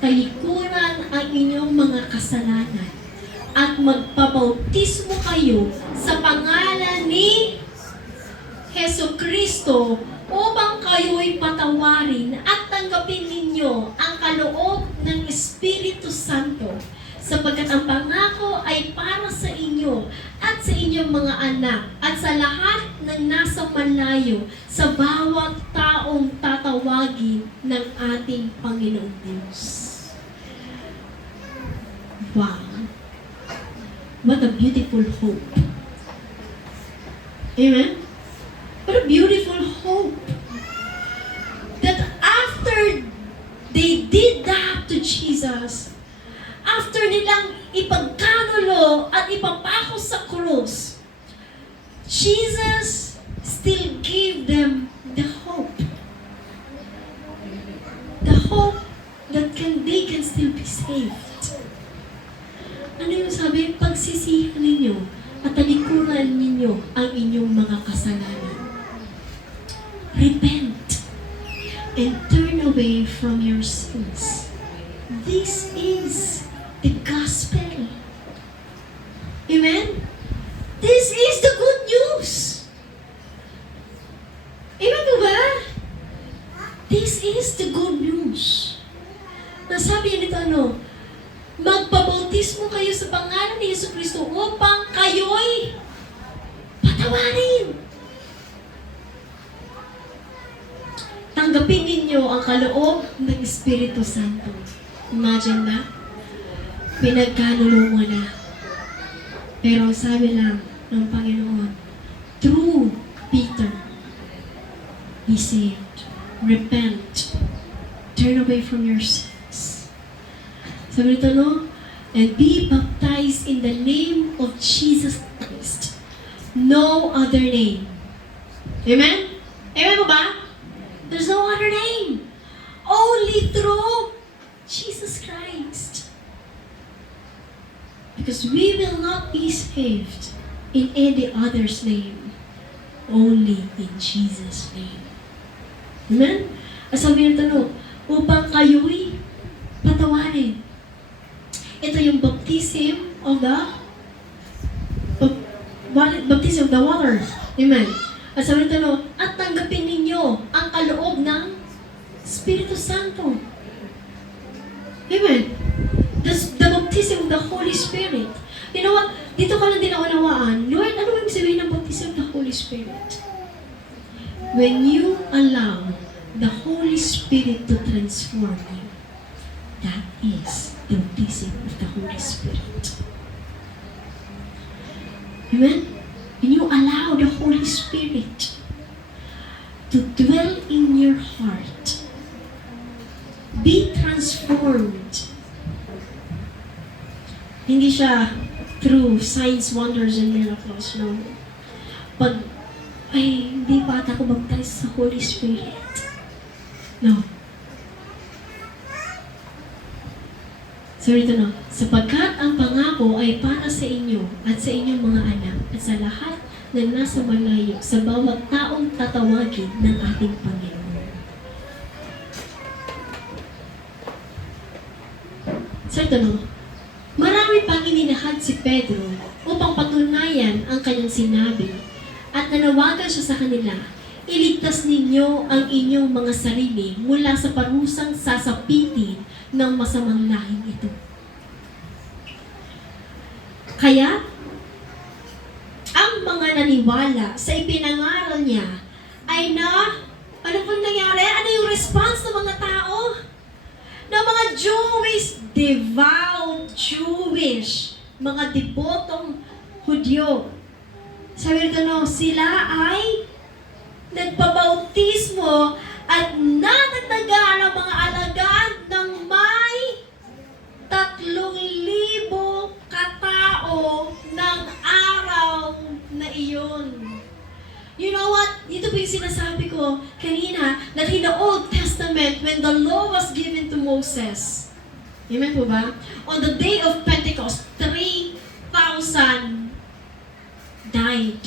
talikuran ang inyong mga kasalanan at magpabautismo kayo sa pangalan ni Jesucristo upang kayo'y patawarin at tanggapin ninyo ang kaloob ng Espiritu Santo sapagkat ang pangako ay para sa inyo at sa inyong mga anak at sa lahat ng nasa malayo sa bawat taong tatawagin ng ating Panginoong Diyos. Wow! What a beautiful hope. Amen? What a beautiful hope. That after they did that to Jesus, after nilang ipagkanulo at ipapako sa krus, Jesus still gave them the hope. The hope that they can still be saved. Ano yung sabi? Pagsisihan ninyo at talikuran ninyo ang inyong mga kasalanan. Repent and turn away from your sins. This is the gospel. Amen? This is the good news. Amen po ba? This is the good news. Nasabi niya nito, magpabautismo kayo sa pangalan ni Jesucristo upang kayo'y patawarin. Tanggapin ninyo ang kaloob ng Espiritu Santo. Imagine na, pinagkanulo mo na. Pero sabi lang ng Panginoon, through Peter, be saved, repent, turn away from your sins. Sabi nito, and be baptized in the name of Jesus Christ. No other name. Amen? Amen po ba? There's no other name. Only through Jesus Christ. Because we will not be saved in any other's name. Only in Jesus' name. Amen? At sabi nito, upang kayo'y patawarin. Ito yung baptism of the baptism of the water. Amen. At sabi nito, no, at tanggapin ninyo ang kaloob ng Espiritu Santo. Amen. The baptism of the Holy Spirit. You know what? Dito ko lang din naunawaan, Lord, ano yung sabihin ng baptism of the Holy Spirit? When you allow the Holy Spirit to transform you, that is the baptism of the Holy Spirit. Amen? When you allow the Holy Spirit to dwell in your heart, be transformed. Hindi siya through signs, wonders, and miracles, no? Pag, ay, hindi pa ata ako baptize sa Holy Spirit. No. So ito no, sapagkat ang pangako ay para sa inyo at sa inyong mga anak at sa lahat na nasa malayo, sa bawat taong tatawagin ng ating Panginoon. So ito no, marami pang ininahad si Pedro upang patunayan ang kanyang sinabi at nanawagan siya sa kanila, iligtas ninyo ang inyong mga sarili mula sa parusang sasapitin ng masamang lahing ito. Kaya, ang mga naniwala sa ipinangaral niya ay ano pong nangyari? Ano yung response ng mga tao? Ng mga devout Jewish, mga debotong Hudyo. Sabi nito, no, sila ay nagpabautismo at natatagaan ang mga alagad ng may 3,000 katao ng araw na iyon. You know what? Ito po yung sinasabi ko kanina, that in the Old Testament, when the law was given to Moses, amen po ba? On the day of Pentecost, 3,000 died.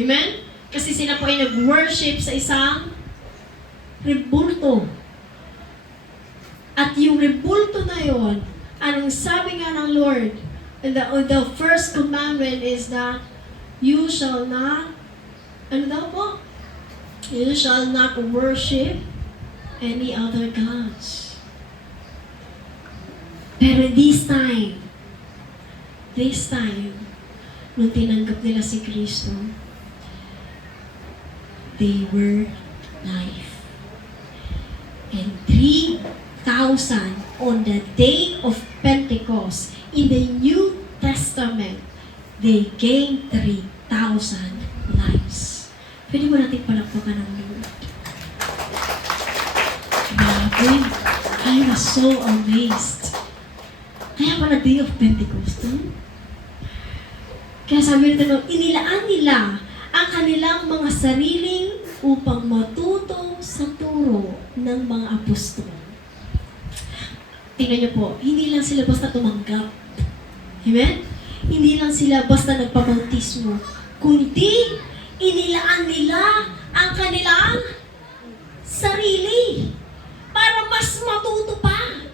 Amen? Kasi sila po ay nag-worship sa isang rebulto. At yung rebulto na yon, anong sabi nga ng Lord, the first commandment is that you shall not, ano daw po? You shall not worship any other gods. Pero this time, nung tinanggap nila si Kristo, they were life. And 3,000 on the day of Pentecost, in the New Testament, they gained 3,000 lives. Pwede mo natin palakpakan ng Lord. Grabe. I was so amazed. Kaya pala day of Pentecost, Kaya sabi nito, inilaan nila ang kanilang mga sariling upang matuto sa turo ng mga apostol. Tingnan niyo po, hindi lang sila basta tumanggap. Amen? Hindi lang sila basta nagpabautismo, kundi inilaan nila ang kanilang sarili para mas matuto pa.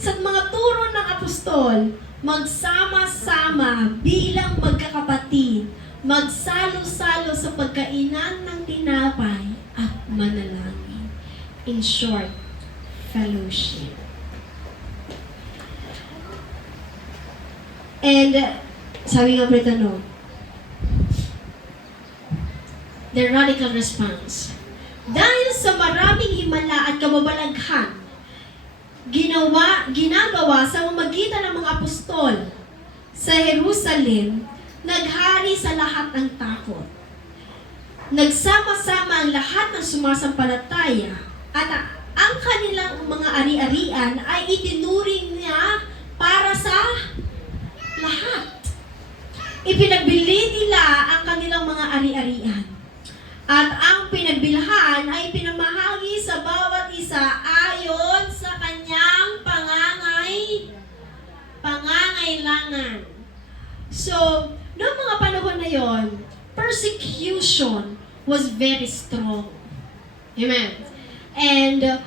Sa mga turo ng apostol, magsama-sama bilang magkakapatid, magsalo-salo sa pagkainan ng tinapay at manalangin. In short, fellowship. And sabi nga po no, the radical response. Dahil sa maraming himala at kababalaghan, ginagawa sa pamamagitan ng mga apostol sa Jerusalem, naghari sa lahat ng takot. Nagsama-sama ang lahat ng sumasampalataya at ang kanilang mga ari-arian ay itinuring niya para sa lahat. Ipinagbili nila ang kanilang mga ari-arian. At ang pinagbilhan ay pinamahagi sa bawat isa ayon sa kanyang pangangailangan. So, noong mga panahon na yon, persecution was very strong. Amen. And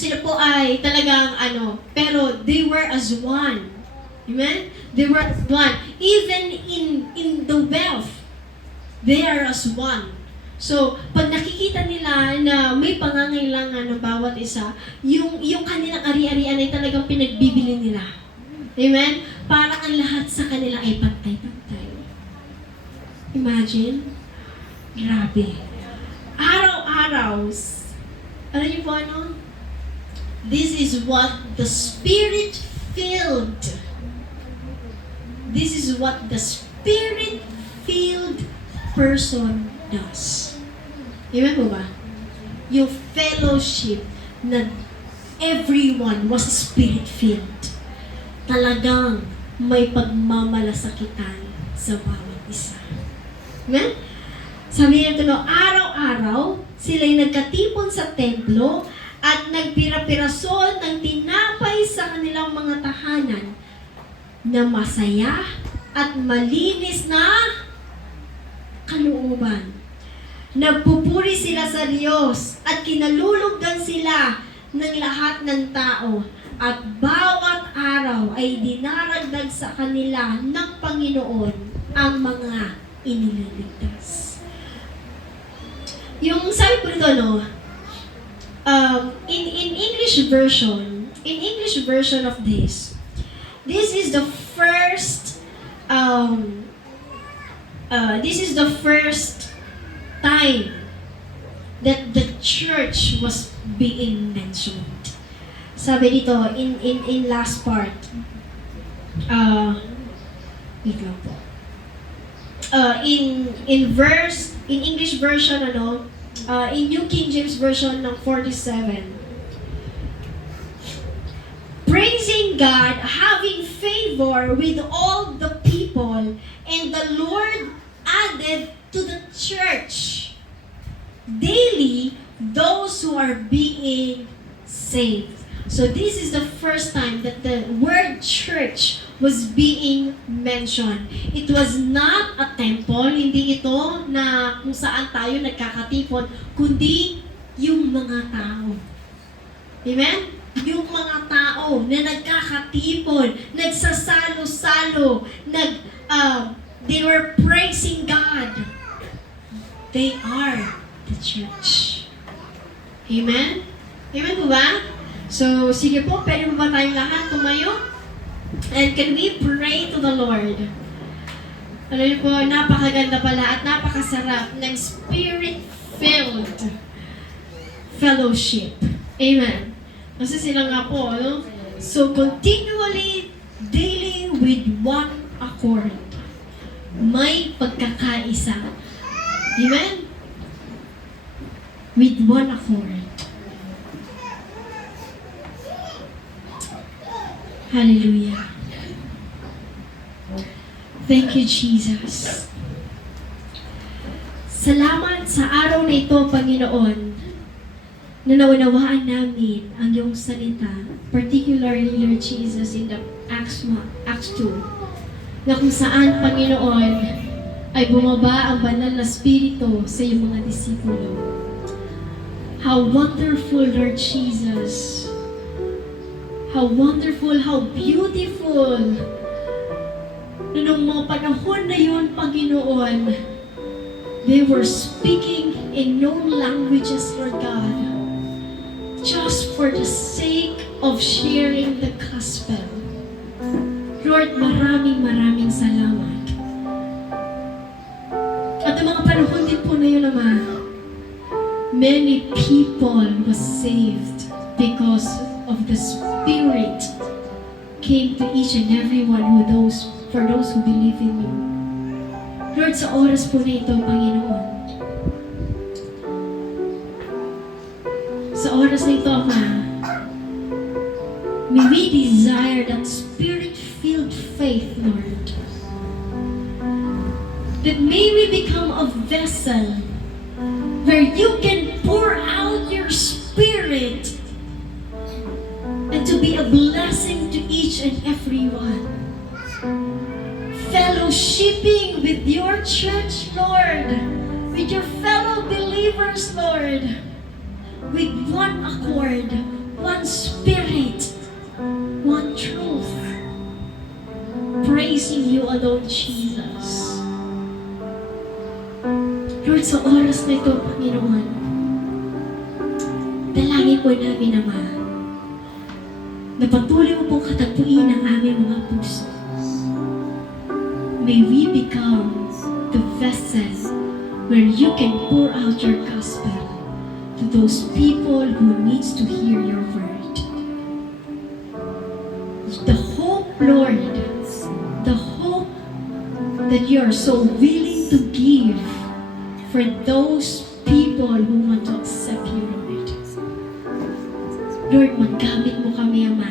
Sila po ay talagang pero they were as one. Amen? They were as one. Even in the wealth, they are as one. So, pag nakikita nila na may pangangailangan ng bawat isa, yung kanilang ari-arian ay talagang pinagbibili nila. Amen? Parang ang lahat sa kanila ay pantay-pantay. Imagine? Grabe. Araw-araw, alam niyo po ano? This is what the Spirit-filled person does. Amen po ba? Yung fellowship na everyone was Spirit-filled. Talagang may pagmamalasakitan sa bawat isa. Amen? Sabi niya ito, araw-araw, sila'y nagkatipon sa templo at nagpira-pirason ng tinapay sa kanilang mga tahanan na masaya at malinis na kalooban. Nagpupuri sila sa Diyos at kinalulugdan sila ng lahat ng tao at bawat araw ay dinaragdag sa kanila ng Panginoon ang mga iniligtas. Yung sabi po nito, in English version of this is the first time that the church was being mentioned. Sabi dito in last part, wait lang po. In English version in New King James version ng 47. Praising God, having favor with all the people, and the Lord added to the church daily those who are being saved. So this is the first time that the word church was being mentioned. It was not a temple, hindi ito na kung saan tayo nagkakatipon, kundi yung mga tao. Amen? Yung mga tao na nagkakatipon, nagsasalo-salo, they were praising God. They are the church. Amen? Amen po ba? So, sige po, pwede mo ba tayong lahat tumayo? And can we pray to the Lord? Alam niyo po, napakaganda pala at napakasarap ng Spirit-filled fellowship. Amen. Kasi sila nga po, So, continually dealing with one accord. May pagkakaisa. Amen? With one accord. Hallelujah. Thank you, Jesus. Salamat sa araw na ito, Panginoon, na naunawaan namin ang iyong salita, particularly, Lord Jesus, in the Acts 2, na kung saan, Panginoon, ay bumaba ang banal na Espiritu sa iyong mga disipulo. How wonderful, Lord Jesus. How wonderful, how beautiful. Noong mga panahon na yun, Panginoon, they were speaking in known languages, Lord God, just for the sake of sharing the gospel. Lord, maraming salamat. At ang mga panahon din po na yun, Ama, many people was saved because of the Spirit came to each and every one for those who believe in you. Lord, sa oras po na ito, Panginoon, sa oras na ito, Ama, may we desire that Spirit-filled faith, Lord, that may we become a vessel where you can pour out your Spirit and to be a blessing to each and every one. Fellowshipping with your church, Lord, with your fellow believers, Lord, with one accord, one spirit, one truth. Praising you alone, Jesus. Lord, sa oras na ito, Panginoon, dalangin po namin, Ama, na patuloy mo pong katagpuin ang aming mga puso. May we become the vessel where you can pour out your gospel to those people who needs to hear your word. The hope, Lord, the hope that you are so willing to give for those people who want to accept you, Lord. Lord, maggamit mo kami, Ama.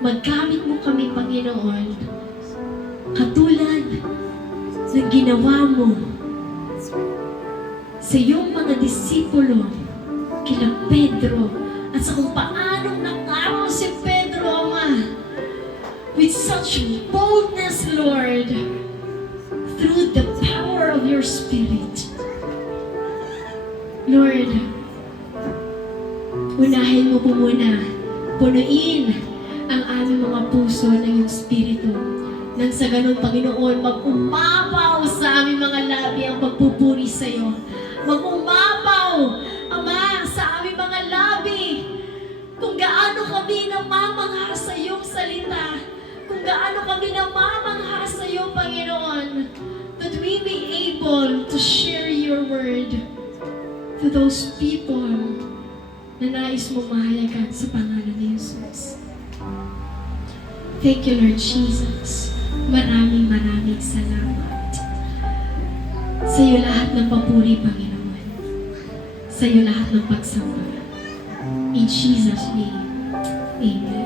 Maggamit mo kami, Panginoon, katulad ng ginawa mo sa iyong mga disipulo, kila Pedro, at sa kung paanong nakaraw si Pedro, Ama, with such boldness, Lord, through the power of your Spirit. Lord, unahin mo po muna, punuin ang aming mga puso ng iyong Espiritu. Nang sa ganun, Panginoon, mag-umapaw sa aming mga labi ang pagpupuri sa iyo. Mag-umapaw, Ama, sa aming mga labi kung gaano kami namamangha sa iyong salita, kung gaano kami namamangha sa iyo, Panginoon, that we be able to share your word to those people na nais mo mahayagan sa pangalan ni Jesus. Thank you, Lord Jesus. Maraming salamat. Sa iyo lahat ng papuri, Panginoon. Sa iyo lahat ng pagsamba. In Jesus' name, Amen.